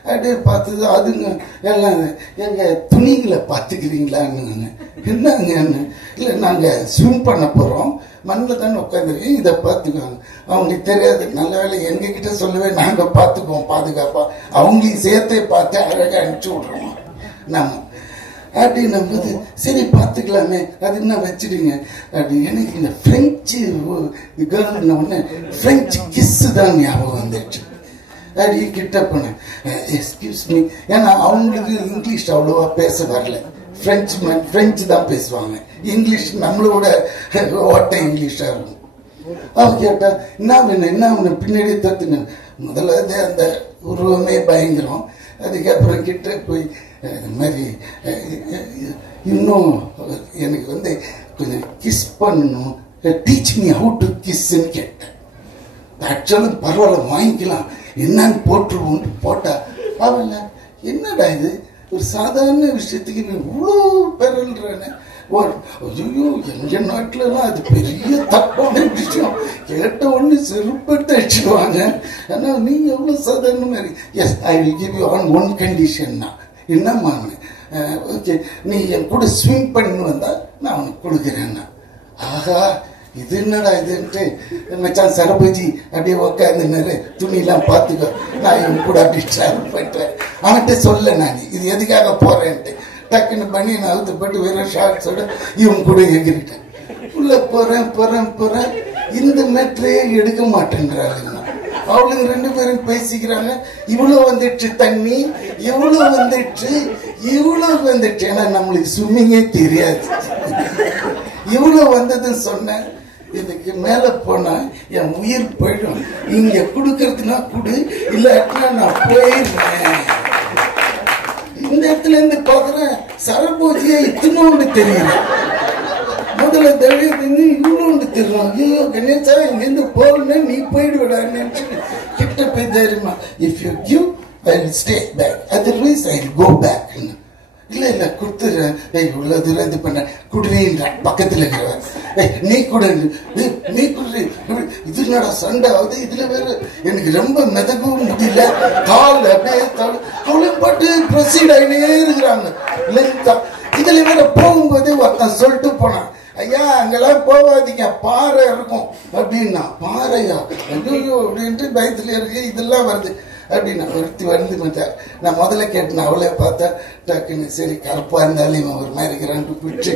அப்படியே பார்த்தது. அதுங்க எல்லாம் எங்க துணிங்களை பார்த்துக்கிறீங்களான்னு. என்னங்க இல்லை நாங்கள் ஸ்விம் பண்ண போகிறோம், மண்ணில் தானே உட்காந்துருக்கேன், இதை பார்த்துக்குவாங்க. அவங்களுக்கு தெரியாது. நல்ல வேலை எங்ககிட்ட சொல்லவே நாங்கள் பார்த்துக்குவோம் பாதுகாப்பாக, அவங்களையும் சேர்த்தே பார்த்து அழகாக அனுப்பிச்சி விட்றோம் நம்ம அப்படின்னும் போது சரி பார்த்துக்கலாமே அது என்ன வச்சிடுங்க அப்படி. எனக்கு இந்த பிரெஞ்சு கேர்ள்ன உடனே பிரெஞ்சு கிஸ்ஸு தான் ஞாபகம் வந்துடுச்சு. அப்படி கிட்ட போனேன். எக்ஸ்கியூஸ் மீ, ஏன்னா அவங்களுக்கு இங்கிலீஷ் அவ்வளோவா பேச வரல. பிரெஞ்சு தான் பேசுவாங்க. இங்கிலீஷ் நம்மளோட ஓட்ட இங்கிலீஷா இருக்கும். அவன் கேட்டா என்ன வேணும் பின்னாடி தத்துங்க. முதல்ல அந்த உருவமே பயங்கரம். அதுக்கப்புறம் கிட்ட போய் இது மாதிரி இன்னும் எனக்கு வந்து கொஞ்சம் கிஸ் பண்ணணும், டீச் மீ ஹவு டு கிஸ்ன்னு கேட்டேன். ஆக்சுவலாக பரவாயில்ல வாங்கிக்கலாம் என்னன்னு போட்டுருவோம் போட்டா. அவன் என்னடா இது ஒரு சாதாரண விஷயத்துக்கு நீ இவ்வளோ பெறல்றானே. ஐயோ எங்க நாட்டுலலாம் அது பெரிய தப்பான விஷயம். கேட்ட ஒண்ணு செருப்பட்டு அடிச்சுடுவாங்க. ஆனா நீங்க எவ்வளவு சாதாரணமா இருக்கு. Yes I will give you on one கண்டிஷன்னா. என்னம்மா ஓகே நீ என் கூட ஸ்விம் பண்ணி வந்தா நான் அவனுக்கு கொடுக்குறேன்னா. ஆஹா இது என்னடா இதுன்ட்டு மச்சான் சரபஜி அப்படியே உக்காந்துனாரு. துணியெல்லாம் பார்த்துக்கோ நான் இவன் கூட அப்படி டிராவல் பண்ணிட்டேன். அவன்கிட்ட சொல்ல நான் இது எதுக்காக போறேன்ட்டு டக்குன்னு பண்ணி நான் அவுத்துப்பட்டு வெறும் ஷார்ட்ஸோட இவன் கூட எகிரிட்டேன். உள்ள போறேன் இந்த மேட்டரே எடுக்க மாட்டேன்றாங்க. அவளுங்க 2 பேரும் பேசிக்கிறாங்க. இவ்வளவு வந்துட்டு தண்ணி, இவ்வளவு வந்துட்டு ஏன்னா நம்மளுக்கு ஸ்விம்மிங்கே தெரியாது. இவ்வளவு வந்ததுன்னு சொன்னேன். இதுக்கு மேல போனா என் உயிர் போயிடும். இங்க குடுக்கறதுனா குடு, இல்லாட்டினா நான் போயிடுறேன். இந்த இடத்துல இருந்து பாக்குறேன் சரபோஜியா இத்தனோண்டு தெரியல. முதல்ல தடவை இவ்வளோண்டு தெரியும். ஐயோ கணேசா இங்கிருந்து போகணும்னா நீ போயிடுவிடான்னு கிட்ட போய் தைரியமா if you give I will stay back, otherwise I will go back. இல்ல கொடுத்துறேன். இவ்வளவு தூரம் இது பண்ண குடுறீன்ற பக்கத்துல இருக்கிறவன் நீ கூட நீ குடு. இது என்னடா சண்டை ஆகுது. இதுல வேற எனக்கு ரொம்ப மிதக்கவும் முடியல. கால் அப்படியே அவளையும் பாட்டு ப்ரொசீட் ஆகினே இருக்கிறாங்க. இதுல வேற போகும்போது ஒருத்தன் சொல்லிட்டு போனான், ஐயா அங்கெல்லாம் போவாதீங்க பாறை இருக்கும் அப்படின்னா. பாறையா ஐயோ அப்படின்ட்டு பயத்துல இருக்கு. இதெல்லாம் வருது அப்படின்னா ஒருத்தி வந்து மாட்டார். நான் முதல்ல கேட்டேன், அவளே பார்த்தா டக்குன்னு சரி கருப்பா இருந்தாலும் இவன் ஒரு மாதிரி இருக்கிறான்ட்டு பிடிச்சு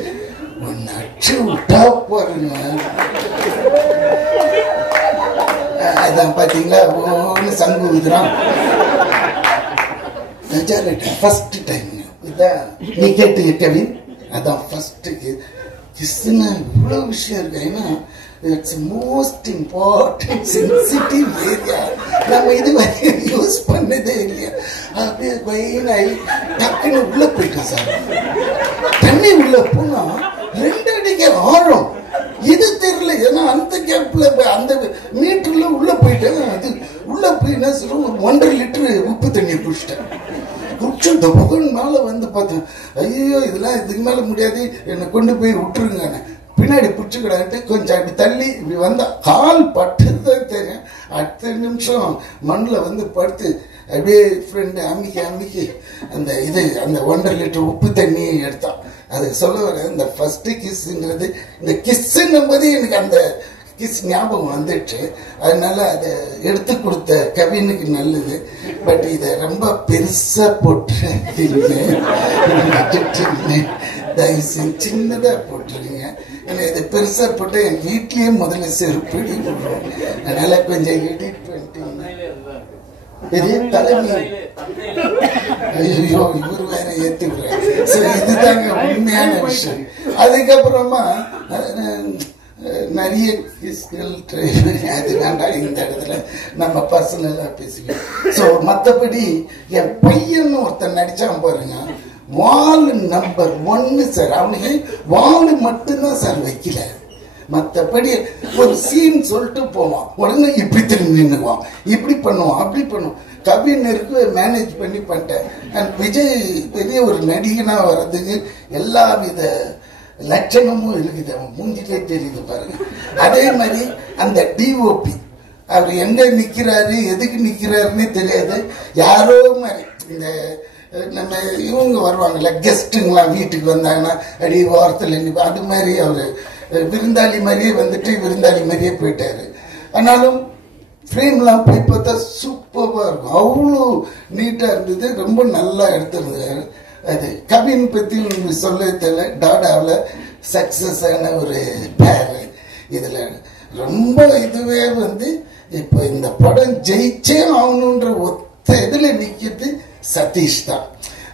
ஒன்னு அடிச்சு விட்டா போறேங்க. அதான் பாத்தீங்களா ஒன்னு சங்கு ஊதுறான். ஃபர்ஸ்ட் டைம் இதான் நீ கேட்டு கவின். அதான் ஃபர்ஸ்ட் கிஸ்னா இவ்வளவு விஷயம் இருக்கு. ஏன்னா it's most important sensitive area. நம்ம இது வரைக்கும் யூஸ் பண்ணதே இல்லையா. அப்படியே பையனாகி டக்குன்னு உள்ள போயிட்டோம் சார். தண்ணி உள்ள போனா 2 அடிக்கு ஆழம். இது தெரியல. ஏன்னா அந்த கேப்ல அந்த மீட்டர்ல உள்ள போயிட்டேன். அது உள்ள போய் என்ன சொல்லுவோம், 1.5 லிட்டர் உப்பு தண்ணியை குடிச்சிட்டேன். குடிச்சு இந்த புகழ் மேல வந்து பார்த்தேன். ஐயோ இதெல்லாம் இதுக்கு மேல முடியாது, என்னை கொண்டு போய் விட்டுருங்க. பின்னாடி பிடிச்சுக்கிடான்ட்டு கொஞ்சம் அப்படி தள்ளி இப்படி வந்தா கால் பட்டுதான் தெரியும். அடுத்த நிமிஷம் மண்ணில் வந்து படுத்து அப்படியே ஃப்ரெண்டு அம்மிக்கி அந்த இது அந்த 1.5 லிட்டர் உப்பு தண்ணியை எடுத்தான். அது சொல்ல வர இந்த ஃபர்ஸ்ட் கிஸ்ங்கிறது, இந்த கிஸ்ஸுங்கும் போது எனக்கு அந்த கிஸ் ஞாபகம் வந்துட்டு, அதனால அதை எடுத்து கொடுத்த கவினுக்கு நல்லது. பட் இதை ரொம்ப பெருசா போட்டுருங்க, தயவுசெய்து சின்னதா போட்டுருங்க. ஏன்னா இதை பெருசா போட்டு என் வீட்லயே முதல்ல செருப்படி விடுறோம். அதனால கொஞ்சம் எடிட் பண்ணிட்டீங்க. இது தலைமை. ஐயோ, இவர் வேற ஏத்துக்கிறார். சரி, இதுதாங்க உண்மையான விஷயம். அதுக்கப்புறமா நிறைய அது வேண்டாம், இந்த இடத்துல நம்ம பர்சனலா பேசிக்கலாம். ஸோ மற்றபடி என் பையன் ஒருத்தன் நடிச்சான் பாருங்க, வால் நம்பர் 1 சார். அவனுக்கு வால் மட்டும்தான் சார் வைக்கல, மற்றபடி ஒரு சீன் சொல்லிட்டு போவான், உடனே இப்படி திரும்பி நின்றுவான், இப்படி பண்ணுவான், அப்படி பண்ணுவான். கவிஞருக்கு மேனேஜ் பண்ணி பண்ணிட்டேன். அண்ட் விஜய் பெரிய ஒரு நடிகனா வர்றதுக்கு எல்லா வித லட்சணமும் இருக்குது, அவன் மூஞ்சிலே தெரியுது பாருங்க. அதே மாதிரி அந்த டிஓபி அவர் எங்க நிக்கிறாரு, எதுக்கு நிக்கிறாருன்னு தெரியாது. யாரோ மாதிரி இந்த நம்ம இவங்க வருவாங்கல்ல, கெஸ்ட்டுங்களாம் வீட்டுக்கு வந்தாங்கன்னா அடி வாரத்தில் அது மாதிரி அவரு விருந்தாளி மாதிரியே வந்துட்டு விருந்தாளி மாதிரியே போயிட்டாரு. ஆனாலும் ஃப்ரேம்லாம் போய் பார்த்தா சூப்பராக இருக்கும், அவ்வளோ நீட்டாக இருந்தது, ரொம்ப நல்லா எடுத்துருந்தாரு. அது கவின் பற்றி உங்களுக்கு சொல்ல தெரியல, டாடாவில் சக்ஸஸ் ஆன ஒரு பேரு. இதில் ரொம்ப இதுவே வந்து இப்போ இந்த படம் ஜெயிச்சே ஆகணுன்ற ஒத்த இதில் நிற்கிறது சதீஷ் தான்.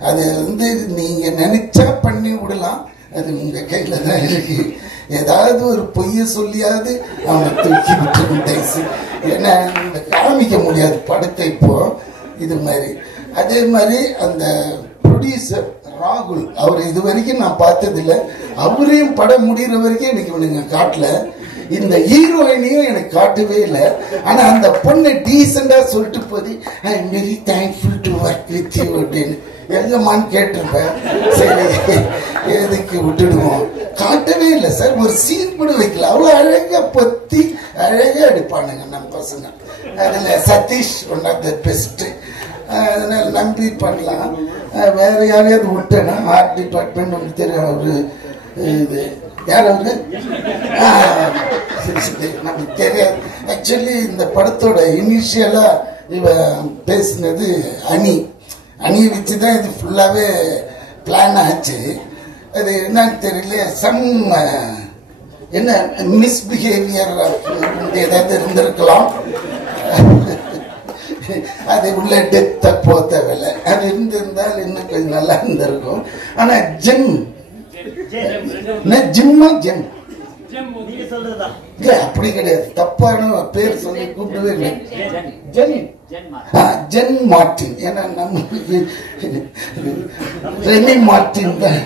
அது வந்து நீங்கள் நினைச்சா பண்ணி விடலாம், அது உங்கள் கையில் தான் இருக்கு. ஏதாவது ஒரு பொய்ய சொல்லியாவது அவனை தூக்கி விட்டு, ஏன்னா காமிக்க முடியாது படத்தை இப்போ இது மாதிரி. அதே மாதிரி அந்த ப்ரொடியூசர் ராகுல், அவர் இது வரைக்கும் நான் பார்த்ததில்லை, அவரையும் படம் முடிகிற வரைக்கும் எனக்கு இவனுங்க காட்டல. இந்த ஹீரோயினையும் எனக்கு காட்டவே இல்லை. ஆனா அந்த பொண்ணை டீசெண்டா சொல்லிட்டு போது I am very thankful to work with you அப்படின்னு எங்கம்மான்னு கேட்டிருப்பேன். சரி, எதுக்கு விட்டுடுவோம், காட்டவே இல்லை சார், ஒரு சீன் கூட வைக்கல. அவ்வளோ அழகா பத்தி அழகா எடுப்பானுங்க நம்ம பசங்க. அதுல Sathish one of the best. அதனால நம்பி பண்ணலாம். வேற யாரையாவது விட்டேன்னா ஆர்ட் டிபார்ட்மெண்ட் உங்களுக்கு தெரியும், அவரு இது யார் அவரு நமக்கு தெரியாது. ஆக்சுவலி இந்த படத்தோட இனிஷியலா இவ பேசினது அணியை வச்சுதான் இது ஃபுல்லாவே பிளான் ஆச்சு. அது என்னன்னு தெரியல, சம் என்ன மிஸ்பிஹேவியர் ஏதாவது இருந்திருக்கலாம். அது உள்ள டெப்த போக தேவையில்லை, அது இருந்திருந்தால் இன்னும் கொஞ்சம் நல்லா இருந்திருக்கும். ஆனா ஜிம்மா ஜெம் அப்படி கிடையாது, தப்பான பேர் சொல்லி கூப்பிடவே இல்லை. ஜென் மார்டின், ஏன்னா நம்ம ரெனி மார்டின் தான்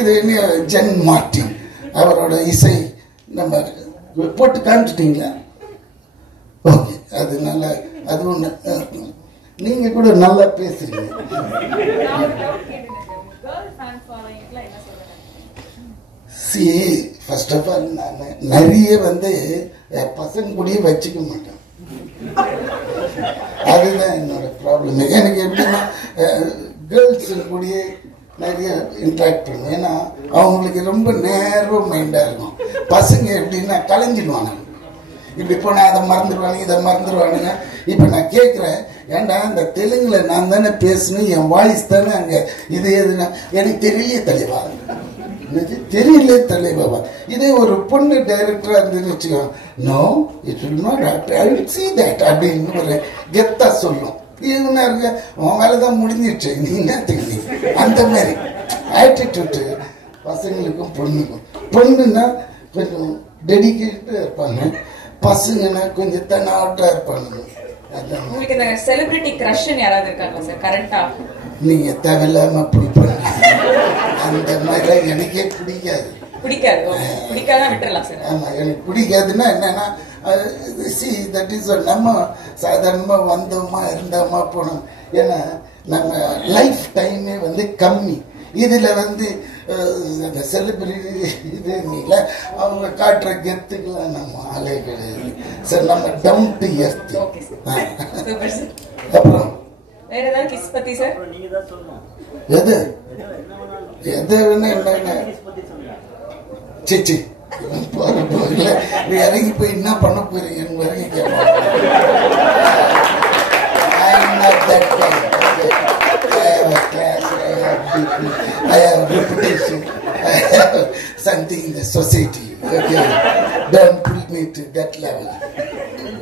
இது ஜென் மார்டின். அவரோட இசை நம்ம போட்டு காமிச்சிட்டீங்களா? ஓகே, அது நல்லா, அது ஒண்ணு. நீங்க கூட நல்லா பேசுறீங்க. சி, ஃபர்ஸ்ட் ஆஃப் ஆல் நான் நிறைய வந்து பசங்க கூடயே வச்சுக்க மாட்டேன், அதுதான் என்னோட ப்ராப்ளம். எனக்கு எப்படின்னா கேர்ள்ஸ் கூடயே நிறைய இன்ட்ராக்ட் பண்ணுவேன், ஏன்னா அவங்களுக்கு ரொம்ப நேரோ மைண்டாக இருக்கும். பசங்க எப்படின்னா கலைஞ்சிடுவாங்க, இப்படி போனால் அதை மறந்துடுவானுங்க, இதை மறந்துடுவானுங்க. இப்போ நான் கேட்குறேன், ஏன்டா இந்த தெலுங்குல நான் தானே பேசணும், என் வாய்ஸ் தானே அங்கே இது எதுனா எனக்கு தெரியலையே தலைவா, தெரியல தலைவா. இதே ஒரு பொண்ணு டைரக்டரா இருந்துன்னு வச்சுக்கோ, no it will not I will see that அப்படின்னு ஒரு கெத்தா சொல்லும். இவனா இருக்க உன் வேலைதான் முடிஞ்சிடுச்சு, நீ என்ன தெரியுது, அந்த மாதிரி ஆட்டிடியூட் பசங்களுக்கும் பொண்ணுக்கும். பொண்ணுன்னா கொஞ்சம் டெடிகேட்டா இருப்பாங்க, பசங்கன்னா கொஞ்சம் தன்னாட்டா இருப்பாங்க. உங்களுக்கு இந்த செலிபிரிட்டி கிரஷ் யாராவது இருக்காங்களா சார் கரெக்டா? நீங்க தேவையில்லாம அந்த மாதிரி எனக்கே பிடிக்காது. பிடிக்காதான் விட்டுறலாம் சார். ஆமா, எனக்கு பிடிக்காதுன்னா என்னன்னா, தட் இஸ் நம்ம சாதாரணமா வந்தோமா இருந்தோமா போனோம். ஏன்னா நம்ம லைஃப் டைமே வந்து கம்மி. இதுல வந்து செலிபிரிட்டி இது இல்ல, அவங்க காட்டுற கெத்துக்கெல்லாம் நம்ம ஆளே கிடையாது சார், நம்ம டவுன் டு எர்த். அப்புறம் வேற ஏதாவது கிஸ் பத்தி சார்? எது எது என்ன சிச்சி போற போகல இறங்கி போய் என்ன பண்ண போறீங்கன்னு வரைக்கும் கேட்பாங்க. I have a class, I have reputation, I have something in the society. Okay, don't pull me to that level.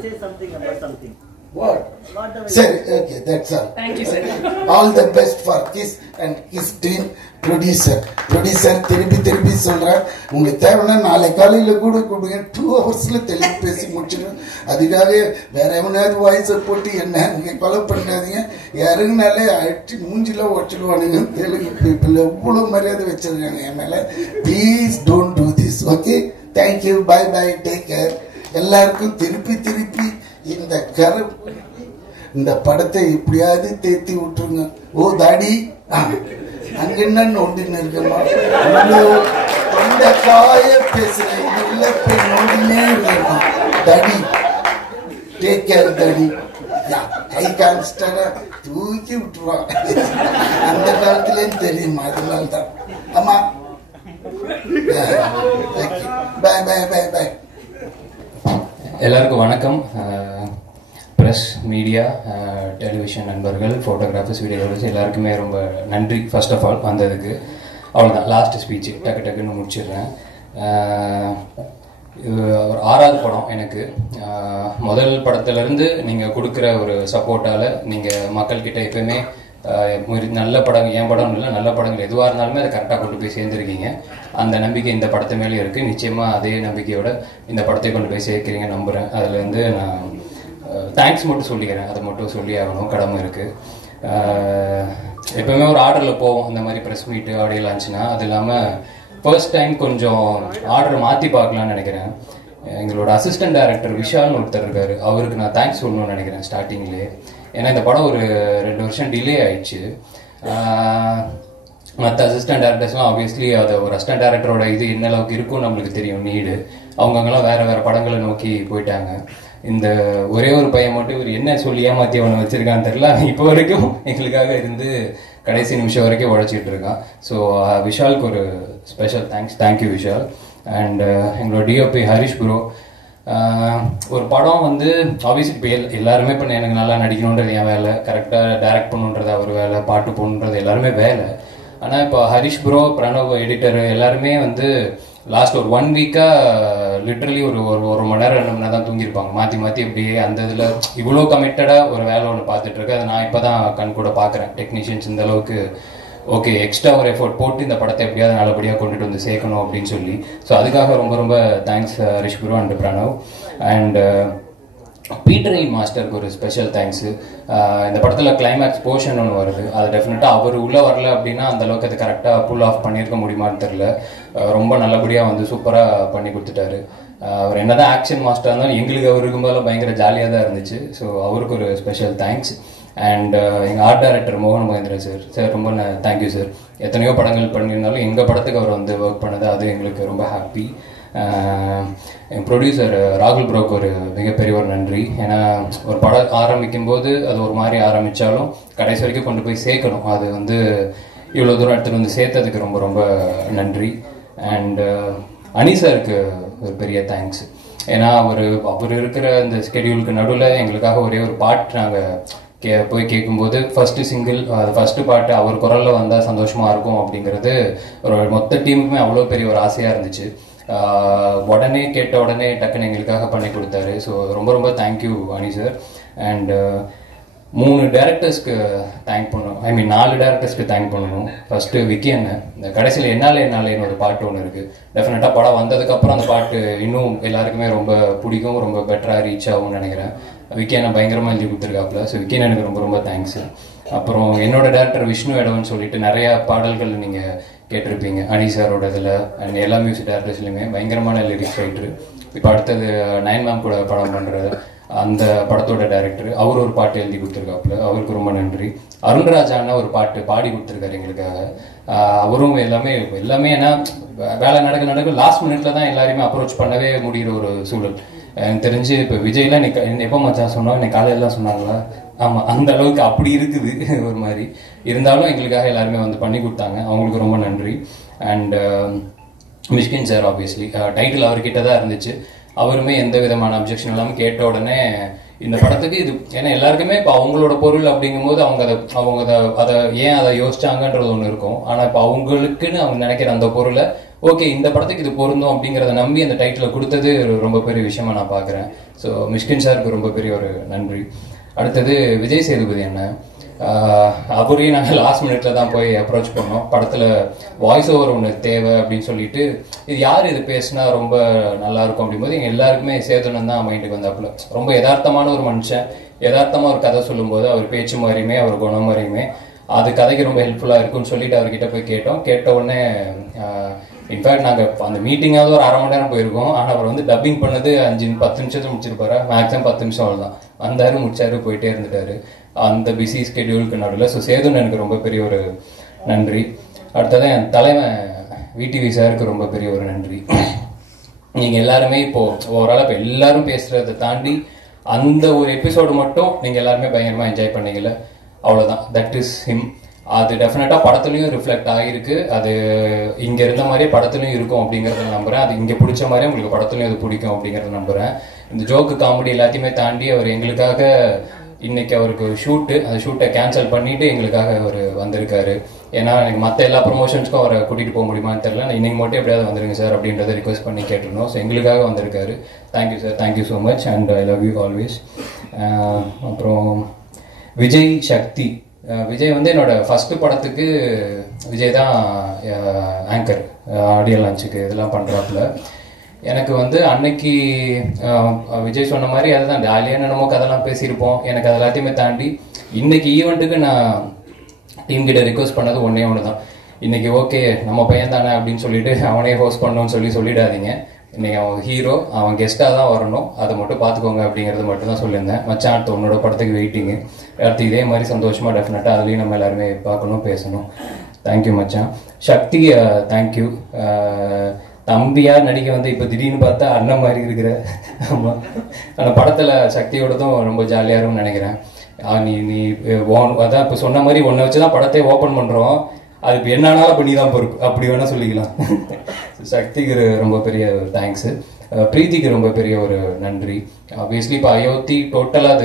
Say something about something. What? Sir, okay, that's all. Thank you, sir. All the best for KISS and KISS team. Producer திருப்பி சொல்றேன், உங்களுக்கு தேவைன்னா நாளை காலையில கூட கொடுங்க, 2 hours Telugu பேசி முடிச்சிடும். அதுக்காக வேற எவனாவது வாய்ஸை போட்டு என்ன நீங்க கொலை பண்ணாதீங்க. இறங்குனாலே அடிச்சு மூஞ்சில உடச்சிடுவானுங்க தெலுங்கு பீப்புள். எவ்வளவு மரியாதை வச்சிருக்காங்க என் மேல. Please don't do this. Okay, thank you, bye bye, take care. எல்லாருக்கும் திருப்பி இந்த படத்தை எப்படியாவது தேத்தி விட்டுருங்க. ஓ தாடி அங்க என்ன நோண்டின்னு இருக்கமா, இந்த காய பேசுறேன், உள்ள போய் நோண்டினே இருக்கமா. தடி, டேக் கேர் தடி. கை காமிச்சிட்டாரா தூக்கி விட்டுருவான். அந்த காலத்திலேயும் தெரியுமா, அதனால்தான். ஆமா, பை பை பை பை. எல்லாருக்கும் வணக்கம். ப்ரெஸ், மீடியா, டெலிவிஷன் நண்பர்கள், ஃபோட்டோகிராஃபர்ஸ், வீடியோகிராஃபர்ஸ் எல்லாருக்குமே ரொம்ப நன்றி. ஃபர்ஸ்ட் ஆஃப் ஆல் வந்ததுக்கு. அவ்வளோதான், லாஸ்ட் ஸ்பீச்சு டக்குன்னு முடிச்சிடுறேன். ஒரு 6வது படம் எனக்கு. முதல் படத்துலேருந்து நீங்கள் கொடுக்குற ஒரு சப்போர்ட்டால் நீங்கள் மக்கள்கிட்ட எப்பவுமே நல்ல படங்கள், என் படம் இல்லை, நல்ல படங்கள் எதுவாக இருந்தாலுமே அதை கரெக்டாக கொண்டு போய் சேர்ந்துருக்கீங்க. அந்த நம்பிக்கை இந்த படத்து மேலே இருக்குது. நிச்சயமாக அதே நம்பிக்கையோட இந்த படத்தை கொண்டு போய் சேர்க்குறீங்க நம்புகிறேன். அதில் வந்து நான் தேங்க்ஸ் மட்டும் சொல்லிக்கிறேன், அதை மட்டும் சொல்லி ஆகணும், கடமை இருக்குது. எப்பவுமே ஒரு ஆர்டரில் போவோம் இந்த மாதிரி ப்ரெஸ் மீட்டு, ஆடியோ லான்ச்னா. அது இல்லாமல் ஃபர்ஸ்ட் டைம் கொஞ்சம் ஆர்டர் மாற்றி பார்க்கலான்னு நினைக்கிறேன். எங்களோட அசிஸ்டன்ட் டைரக்டர் விஷால்னு ஒருத்தர் இருக்காரு, அவருக்கு நான் தேங்க்ஸ் சொல்லணும்னு நினைக்கிறேன் ஸ்டார்டிங்லேயே. ஏன்னா இந்த படம் ஒரு 2 வருஷம் டிலே ஆயிடுச்சு. மற்ற அசிஸ்டன்ட் டேரக்டர்ஸ்லாம் ஆப்வியஸ்லி அதை ஒரு அசிஸ்டன்ட் டேரக்டரோட இது என்ன அளவுக்கு இருக்கும்னு நம்மளுக்கு தெரியும், நீடு. அவங்கெல்லாம் வேறு படங்களை நோக்கி போயிட்டாங்க. இந்த ஒரே ஒரு பையன் மட்டும் இவர் என்ன சொல்லி ஏமாத்தி அவனை வச்சிருக்கான்னு தெரியல, இப்போ வரைக்கும் எங்களுக்காக இருந்து கடைசி நிமிஷம் வரைக்கும் உழைச்சிட்டு இருக்கான். ஸோ விஷாலுக்கு ஒரு ஸ்பெஷல் தேங்க்யூ விஷால். அண்ட் எங்களோட டிஓபி ஹரிஷ் ப்ரோ. ஒரு படம் வந்து ஆப்வியஸ்லி இப்போ எல்லாருமே இப்போ எனக்கு நல்லா நடிக்கணுன்றது என் வேலை, கரெக்டாக டைரக்ட் பண்ணுன்றது அவர் வேலை, பாட்டு போகணுன்றது எல்லாருமே வேலை. ஆனால் இப்போ ஹரிஷ் ப்ரோ, பிரணவ் எடிட்டர் எல்லாருமே வந்து லாஸ்ட் ஒரு 1 வீக்காக லிட்ரலி ஒரு மணி நேரம் 2 மணி நேரம் தான் தூங்கியிருப்பாங்க மாற்றி அப்படியே. அந்த இதில் இவ்வளோ கமிட்டடாக ஒரு வேலை ஒன்று பார்த்துட்டு இருக்கு. அதை நான் இப்போ தான் கண் கூட பார்க்குறேன். டெக்னீஷியன்ஸ் இந்த அளவுக்கு ஓகே எக்ஸ்ட்ரா ஒரு எஃபோர்ட் போட்டு இந்த படத்தை எப்படியாவது நல்லபடியாக கொண்டுட்டு வந்து சேர்க்கணும் அப்படின்னு சொல்லி. ஸோ அதுக்காக ரொம்ப thanks Harish bro and Pranav. And பீட்டரை மாஸ்டருக்கு ஒரு ஸ்பெஷல் தேங்க்ஸு. இந்த படத்தில் கிளைமேக்ஸ் போர்ஷன் ஒன்று வருது, அது டெஃபினட்டாக அவர் உள்ளே வரல அப்படின்னா அந்தளவுக்கு அது கரெக்டாக புல் ஆஃப் பண்ணியிருக்க முடியுமான்னு தெரில. ரொம்ப நல்லபடியாக வந்து சூப்பராக பண்ணி கொடுத்துட்டாரு. அவர் என்னதான் ஆக்ஷன் மாஸ்டராக இருந்தாலும் எங்களுக்கு அவர் இருக்கும்போதெல்லாம் பயங்கர ஜாலியாக தான் இருந்துச்சு. ஸோ அவருக்கு ஒரு ஸ்பெஷல் தேங்க்ஸ். அண்ட் எங்கள் ஆர்ட் டைரக்டர் மோகன் மகேந்திரன் சார் ரொம்ப தேங்க்யூ சார். எத்தனையோ படங்கள் பண்ணியிருந்தாலும் எங்கள் படத்துக்கு அவர் வந்து ஒர்க் பண்ணது, அது எங்களுக்கு ரொம்ப ஹாப்பி. என் ப்ரொடியூசர் ராகுல் ப்ரோக்கு ஒரு மிகப்பெரிய ஒரு நன்றி. ஏன்னா ஒரு படம் ஆரம்பிக்கும் போது அது ஒரு மாதிரி ஆரம்பித்தாலும் கடைசி வரைக்கும் கொண்டு போய் சேர்க்கணும். அது வந்து இவ்வளோ தூரம் எடுத்துகிட்டு வந்து சேர்த்ததுக்கு ரொம்ப நன்றி. அண்ட் அனிசாருக்கு ஒரு பெரிய தேங்க்ஸ். ஏன்னா அவர் இருக்கிற இந்த ஸ்கெடியூலுக்கு நடுவில் எங்களுக்காக ஒரே ஒரு பாட்டு நாங்கள் போய் கேட்கும்போது ஃபர்ஸ்ட் சிங்கிள், அது ஃபர்ஸ்ட் பாட்டு அவர் குரலில் வந்தால் சந்தோஷமாக இருக்கும் அப்படிங்கிறது ஒரு மொத்த டீமுக்குமே அவ்வளோ பெரிய ஒரு ஆசையாக இருந்துச்சு. உடனே கேட்ட உடனே டக்குன்னு எங்களுக்காக பண்ணி கொடுத்தாரு. ஸோ ரொம்ப தேங்க்யூ அனி சார். அண்ட் 3 டேரக்டர்ஸ்க்கு தேங்க் பண்ணணும், 4 டேரக்டர்ஸ்க்கு தேங்க் பண்ணணும். ஃபர்ஸ்ட்டு விக்கி அண்ணன். இந்த கடைசியில் என்னாலேன்னு ஒரு பாட்டு ஒன்று இருக்குது. டெஃபினட்டாக படம் வந்ததுக்கப்புறம் அந்த பாட்டு இன்னும் எல்லாருக்குமே ரொம்ப பிடிக்கும், ரொம்ப பெட்டராக ரீச் ஆகும்னு நினைக்கிறேன். விக்கி அண்ணன் பயங்கரமாக எழுதி கொடுத்துருக்காப்புல. ஸோ விக்கி அண்ணனுக்கு ரொம்ப தேங்க்ஸ். அப்புறம் என்னோட டேரக்டர் விஷ்ணு எடவன் சொல்லிட்டு நிறையா பாடல்கள் நீங்கள் கேட்டிருப்பீங்க அனி சாரோட இதில். அண்ட் எல்லா மியூசிக் டேரக்டர்ஸ்லையுமே பயங்கரமான லிரிக்ஸ் ரைட்டரு. இப்போ அடுத்தது 9 மேம் கூட படம் பண்ணுற அந்த படத்தோட டைரக்டர், அவர் ஒரு பாட்டு எழுதி கொடுத்துருக்காப்புல, அவருக்கு ரொம்ப நன்றி. அருண்ராஜான்னா ஒரு பாட்டு பாடி கொடுத்துருக்காரு எங்களுக்காக. அவரும் எல்லாமே ஏன்னா வேலை நடக்க லாஸ்ட் மினிட்ல தான் எல்லாருமே அப்ரோச் பண்ணவே முடிகிற ஒரு சூழல். எனக்கு தெரிஞ்சு இப்போ விஜய்லாம் எப்போ மச்சான் சொன்னோம், இன்னைக்கு காலையிலாம் சொன்னாங்களா? ஆமாம், அந்த அளவுக்கு அப்படி இருக்குது ஒரு மாதிரி. இருந்தாலும் எங்களுக்காக எல்லாருமே வந்து பண்ணி கொடுத்தாங்க, அவங்களுக்கு ரொம்ப நன்றி. And Mysskin sir obviously title அவர்கிட்ட தான் இருந்துச்சு. அவருமே எந்த விதமான அப்ஜெக்ஷன் இல்லாமல் கேட்ட உடனே இந்த படத்துக்கு இது ஏன்னா எல்லாருக்குமே இப்போ அவங்களோட பொருள் அப்படிங்கும்போது அதை ஏன் அதை யோசிச்சாங்கன்றது ஒன்று இருக்கும். ஆனால் இப்போ அவங்களுக்குன்னு அவங்க நினைக்கிற அந்த பொருளை ஓகே இந்த படத்துக்கு இது பொருந்தும் அப்படிங்கிறத நம்பி அந்த டைட்டிலை கொடுத்தது ரொம்ப பெரிய விஷயமா நான் பார்க்குறேன். ஸோ மிஷ்கின் சாருக்கு ரொம்ப பெரிய ஒரு நன்றி. அடுத்தது விஜய் சேதுபதி அண்ணன், அவரையும் நாங்கள் லாஸ்ட் மினிட்ல தான் போய் அப்ரோச் பண்ணோம். படத்தில் வாய்ஸ் ஓவர் ஒன்று தேவை அப்படின்னு சொல்லிட்டு இது யார் இது பேசினா ரொம்ப நல்லா இருக்கும் அப்படிங்கும்போது எங்கள் எல்லாருக்குமே சேதுனன் தான் மைண்டுக்கு வந்தாப்புல. ரொம்ப யதார்த்தமான ஒரு மனுஷன், யதார்த்தமாக ஒரு கதை சொல்லும்போது அவர் பேச்சு மாதிரியுமே அவர் குணம் மாதிரியுமே அது கதைக்கு ரொம்ப ஹெல்ப்ஃபுல்லாக இருக்குன்னு சொல்லிட்டு அவர்கிட்ட போய் கேட்டோம். கேட்ட உடனே இன்ஃபேக்ட் நாங்கள் அந்த மீட்டிங்காவது ஒரு 1/2 மணி நேரம் போயிருக்கோம். ஆனால் அவர் வந்து டப்பிங் பண்ணது 5-10 நிமிஷத்துல முடிச்சிருப்பாரு. மேக்ஸிமம் 10 நிமிஷம் அவ்வளோதான். வந்தாரு, முடிச்சாரு, போயிட்டே இருந்துட்டாரு அந்த பிஸி ஸ்கெடியூலுக்கு நடுவில். ஸோ சேதுன்னு எனக்கு ரொம்ப பெரிய ஒரு நன்றி. அடுத்ததான் என் தலைவன் விடிவி சாருக்கு ரொம்ப பெரிய ஒரு நன்றி. நீங்கள் எல்லாருமே இப்போது ஓவரால் இப்போ எல்லாரும் பேசுகிறத தாண்டி அந்த ஒரு எபிசோடு மட்டும் நீங்கள் எல்லாருமே பயங்கரமாக என்ஜாய் பண்ணீங்கல்ல, அவ்வளோதான். That is him. அது டெஃபினட்டாக படத்துலையும் ரிஃப்ளெக்ட் ஆகிருக்கு. அது இங்கே இருந்த மாதிரியே படத்துலையும் இருக்கும் அப்படிங்கிறத நம்புகிறேன். அது இங்கே பிடிச்ச மாதிரியே உங்களுக்கு படத்துலையும் அது பிடிக்கும் அப்படிங்கிறத நம்புகிறேன். இந்த ஜோக்கு காமெடி எல்லாத்தையுமே தாண்டி அவர் எங்களுக்காக இன்னைக்கு அவருக்கு ஷூட்டு, அந்த ஷூட்டை கேன்சல் பண்ணிட்டு எங்களுக்காக அவர் வந்திருக்காரு. ஏன்னா எனக்கு மற்ற எல்லா ப்ரொமோஷன்ஸ்க்கும் அவரை கூட்டிகிட்டு போக முடியுமான்னு தெரியல. நான் இன்னைக்கு மட்டும் எப்படியாவது வந்துருங்க சார் அப்படின்றத ரிக்வெஸ்ட் பண்ணி கேட்டிருந்தோம். ஸோ எங்களுக்காக வந்திருக்காரு. Thank you sir, thank you so much and I love you always. அப்புறம் விஜய் சக்தி, விஜய் வந்து என்னோட ஃபர்ஸ்ட் படத்துக்கு விஜய் தான் ஆங்கர், ஆடியோ லான்ச்சுக்கு இதெல்லாம் பண்ணுறாப்புல. எனக்கு வந்து அன்னைக்கு விஜய் சொன்ன மாதிரி அதுதான் ஜாலியாக என்னமோ கதெல்லாம் பேசியிருப்போம். எனக்கு அது எல்லாத்தையுமே தாண்டி இன்னைக்கு ஈவெண்ட்டுக்கு நான் டீம் கிட்ட ரிக்வஸ்ட் பண்ணது ஒன்றே ஒன்று தான். இன்னைக்கு ஓகே நம்ம பையன் தானே அப்படின்னு சொல்லிட்டு அவனே ஹோஸ்ட் பண்ணணும்னு சொல்லிடாதீங்க. இன்னைக்கு அவன் ஹீரோ, அவன் கெஸ்ட்டாக தான் வரணும், அதை மட்டும் பார்த்துக்கோங்க அப்படிங்கிறது மட்டும் தான் சொல்லியிருந்தேன். மச்சான் அடுத்து உன்னோட படத்துக்கு வெயிட்டிங்கு. அடுத்து இதே மாதிரி சந்தோஷமாக டெஃபினட்டாக அதுலேயும் நம்ம எல்லாருமே பார்க்கணும், பேசணும். தேங்க்யூ மச்சான். சக்தி தேங்க்யூ. தம்பியா நடிக்க வந்து இப்போ திடீர்னு பார்த்தா அண்ணன் மாதிரி இருக்கிற. ஆமாம், ஆனால் படத்தில் சக்தியோடதும் ரொம்ப ஜாலியாக இருக்கும்னு நினைக்கிறேன். நீ அதான் இப்போ சொன்ன மாதிரி ஒன்றை வச்சு தான் படத்தை ஓப்பன் பண்ணுறோம். அது இப்போ என்னாலும் பண்ணி தான் பொறுப்பு, அப்படி வேணால் சொல்லிக்கலாம். சக்திக்கு ரொம்ப பெரிய தேங்க்ஸு. பிரீத்திக்கு ரொம்ப பெரிய ஒரு நன்றி. ஆப்வியஸ்லி இப்போ அயோத்தி டோட்டலாக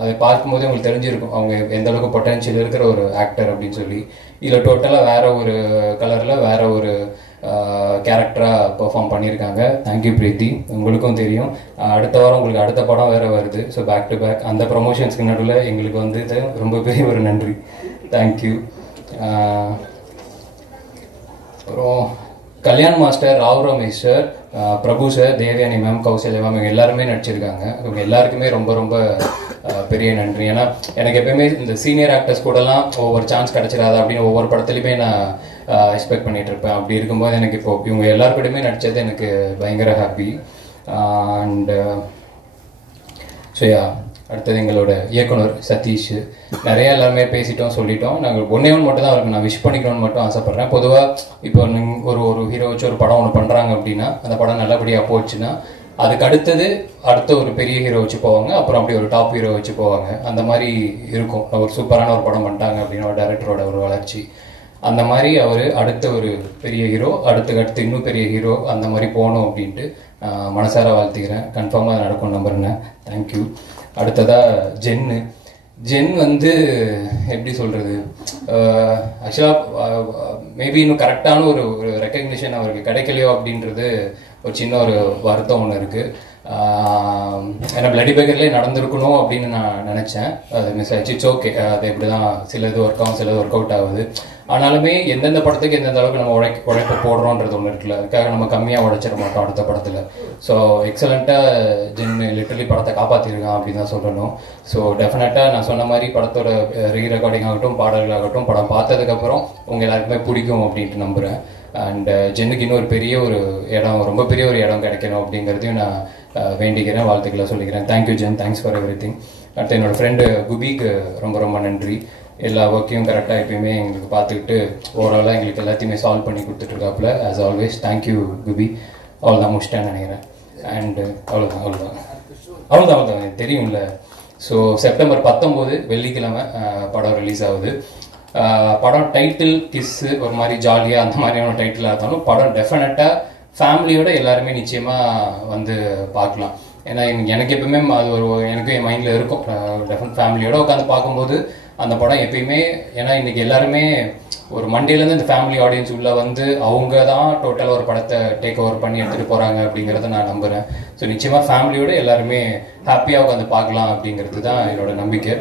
அதை பார்க்கும்போதே உங்களுக்கு தெரிஞ்சிருக்கும் அவங்க எந்த அளவுக்கு பொட்டன்ஷியல் இருக்கிற ஒரு ஆக்டர் அப்படின்னு சொல்லி. இதில் டோட்டலாக வேற ஒரு கலரில் வேற ஒரு கேரக்டராக பெர்ஃபார்ம் பண்ணியிருக்காங்க. தேங்க்யூ பிரீத்தி. உங்களுக்கும் தெரியும் அடுத்த வாரம் உங்களுக்கு அடுத்த படம் வேறு வருது. ஸோ பேக் டு பேக் அந்த ப்ரொமோஷன்ஸ்க்கு நடுவில் எங்களுக்கு வந்து ரொம்ப பெரிய ஒரு நன்றி. தேங்க்யூ. அப்புறம் Kalyan master, Rao Ramesh sir, Prabhu sir, Devayani ma'am, Kausalya ma'am, இவங்க எல்லாருமே நடிச்சிருக்காங்க. இவங்க எல்லாருக்குமே ரொம்ப ரொம்ப பெரிய நன்றி. ஏன்னா எனக்கு எப்பயுமே இந்த சீனியர் ஆக்டர்ஸ் கூடலாம் ஒவ்வொரு சான்ஸ் கிடச்சிடாது அப்படின்னு ஒவ்வொரு படத்துலையுமே நான் எக்ஸ்பெக்ட் பண்ணிட்டு இருப்பேன். அப்படி இருக்கும்போது எனக்கு இப்போ இவங்க எல்லாருக்கூடயுமே நடித்தது எனக்கு பயங்கர ஹாப்பி. அண்ட் ஸோ அடுத்தது எங்களோட இயக்குனர் சதீஷ். நிறைய எல்லாருமே பேசிட்டோம், சொல்லிட்டோம். நாங்கள் ஒன்றே ஒன்று மட்டும் தான் அவருக்கு நான் விஷ் பண்ணிக்கணும்னு மட்டும் ஆசைப்பட்றேன். பொதுவாக இப்போ ஒரு ஹீரோ வச்சு ஒரு படம் ஒன்று பண்ணுறாங்க அப்படின்னா அந்த படம் நல்லபடியாக போச்சுன்னா அதுக்கு அடுத்தது அடுத்த ஒரு பெரிய ஹீரோ வச்சு போவாங்க, அப்புறம் அப்படி ஒரு டாப் ஹீரோ வச்சு போவாங்க. அந்த மாதிரி இருக்கும். ஒரு சூப்பரான ஒரு படம் பண்ணிட்டாங்க அப்படின்னா ஒரு டைரக்டரோட ஒரு வளர்ச்சி. அந்த மாதிரி அவர் அடுத்த ஒரு பெரிய ஹீரோ, அடுத்து இன்னும் பெரிய ஹீரோ அந்த மாதிரி போகணும் அப்படின்ட்டு மனசார வாழ்த்துக்கிறேன். கன்ஃபார்மாக அது நடக்கும் நம்புறேன். தேங்க்யூ. அடுத்ததாக ஜென் வந்து எப்படி சொல்கிறது, ஆக்சுவலாக மேபி இன்னும் கரெக்டான ஒரு ரெக்கக்னிஷன் அவருக்கு கிடைக்கலையோ அப்படின்றது ஒரு சின்ன ஒரு வருத்தம் ஒன்று இருக்குது. ஏன்னா பிளடி பேக்கர்லேயே நடந்திருக்கணும் அப்படின்னு நான் நினச்சேன். அது மிஸ் ஆயிடுச்சு. It's okay. அது எப்படி தான் சிலது ஒர்க் ஆகும், சிலது ஒர்க் அவுட் ஆகுது. ஆனாலுமே எந்தெந்த படத்துக்கு எந்தெந்த அளவுக்கு நம்ம உழைப்ப போடுறோன்றது ஒன்று இருக்குல்ல, அதுக்காக நம்ம கம்மியாக உழைச்சிட மாட்டோம் அடுத்த படத்தில். ஸோ எக்ஸலண்ட்டாக ஜென் லிட்டரலி படத்தை காப்பாற்றிருக்கான் அப்படின்னு தான் சொல்லணும். ஸோ டெஃபினட்டாக நான் சொன்ன மாதிரி படத்தோட ரீ ரெக்கார்டிங் ஆகட்டும், பாடல்களாகட்டும், படம் பார்த்ததுக்கப்புறம் உங்கள் எல்லாருக்குமே பிடிக்கும் அப்படின்ட்டு நம்புகிறேன். அண்ட் ஜென்னுக்கு இன்னும் ஒரு பெரிய ஒரு இடம், ரொம்ப பெரிய ஒரு இடம் கிடைக்கணும் அப்படிங்கிறதையும் நான் வேண்டிக்கிறேன், வாழ்த்துக்களை சொல்லிக்கிறேன். Thank you Jen, thanks for everything. அடுத்து என்னோடய ஃப்ரெண்டு குபிக்கு ரொம்ப ரொம்ப நன்றி. எல்லா ஒர்க்கையும் கரெக்டாக எப்பயுமே எங்களுக்கு பார்த்துக்கிட்டு ஓவராலாக எங்களுக்கு எல்லாத்தையுமே சால்வ் பண்ணி கொடுத்துட்ருக்காப்புல ஆஸ் ஆல்வேஸ். தேங்க்யூ குபி. அவ்வளோதான் முடிச்சிட்டேன்னு நினைக்கிறேன். அண்டு அவ்வளோதான் தெரியும்ல. ஸோ செப்டம்பர் 19 வெள்ளிக்கிழமை படம் ரிலீஸ் ஆகுது. படம் டைட்டில் கிஸ்ஸு ஒரு மாதிரி ஜாலியாக அந்த மாதிரியான டைட்டிலாக இருந்தாலும் படம் டெஃபினட்டாக ஃபேமிலியோட எல்லாருமே நிச்சயமாக வந்து பார்க்கலாம். ஏன்னா எனக்கு எப்பவுமே அது எனக்கு என் மைண்டில் இருக்கும். டெஃபினட் ஃபேமிலியோட உட்காந்து பார்க்கும்போது அந்த படம் எப்பயுமே, ஏன்னா இன்னைக்கு எல்லாருமே ஒரு மண்டேலேருந்து இந்த ஃபேமிலி ஆடியன்ஸ் உள்ள வந்து அவங்க தான் டோட்டலாக ஒரு படத்தை டேக் ஓவர் பண்ணி எடுத்துகிட்டு போகிறாங்க அப்படிங்கிறத நான் நம்புகிறேன். ஸோ நிச்சயமாக ஃபேமிலியோட எல்லாருமே ஹாப்பியாக உட்காந்து பார்க்கலாம் அப்படிங்கிறது தான் என்னோட நம்பிக்கை.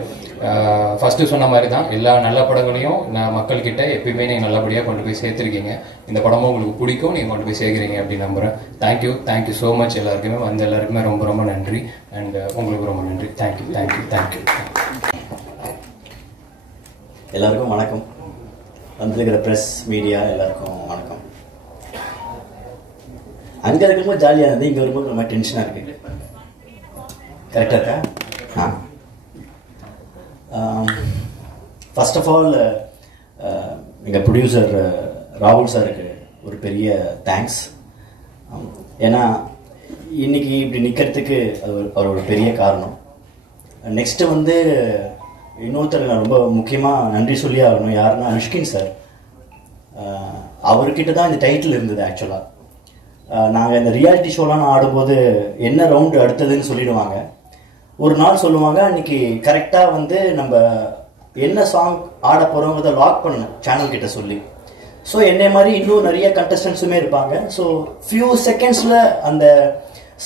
ஃபஸ்ட்டு சொன்ன மாதிரி தான் எல்லா நல்ல படங்களையும் நான் மக்கள்கிட்ட எப்பயுமே நீங்கள் நல்லபடியாக கொண்டு போய் சேர்த்துருக்கீங்க. இந்த படமும் உங்களுக்கு பிடிக்கும், நீங்கள் கொண்டு போய் சேர்க்குறீங்க அப்படின்னு நம்புகிறேன். தேங்க்யூ ஸோ மச் எல்லாருக்குமே, வந்து எல்லாருக்குமே ரொம்ப ரொம்ப நன்றி. அண்ட் உங்களுக்கு ரொம்ப நன்றி. தேங்க்யூ. எல்லாருக்கும் வணக்கம். வந்திருக்கிற ப்ரெஸ் மீடியா எல்லாருக்கும் வணக்கம். அங்கே இருக்கும்போது ஜாலியாக இருந்தது, இங்கே வரும்போது ரொம்ப டென்ஷனாக இருக்கு. கரெக்டாக இருக்கா? ஃபர்ஸ்ட் ஆஃப் ஆல் எங்கள் ப்ரொடியூசர் ராகுல் சாருக்கு ஒரு பெரிய தேங்க்ஸ். ஏன்னா இன்னைக்கு இப்படி நிற்கிறதுக்கு அது அவரோட பெரிய காரணம். நெக்ஸ்ட்டு வந்து இன்னொருத்தர் நான் ரொம்ப முக்கியமாக நன்றி சொல்லி ஆகணும். யாருன்னா மிஷ்கின் சார். அவர்கிட்ட தான் இந்த டைட்டில் இருந்தது. ஆக்சுவலாக நாங்கள் இந்த ரியாலிட்டி ஷோலாம் ஆடும்போது என்ன ரவுண்டு அடுத்ததுன்னு சொல்லிடுவாங்க. ஒரு நாள் சொல்லுவாங்க, அன்னைக்கு கரெக்டாக வந்து நம்ம என்ன சாங் ஆட போகிறோங்கிறத லாக் பண்ணணும் சேனல் கிட்ட சொல்லி. ஸோ என்னை மாதிரி இன்னும் நிறைய கண்டஸ்டன்ஸுமே இருப்பாங்க. ஸோ ஃபியூ செகண்ட்ஸில் அந்த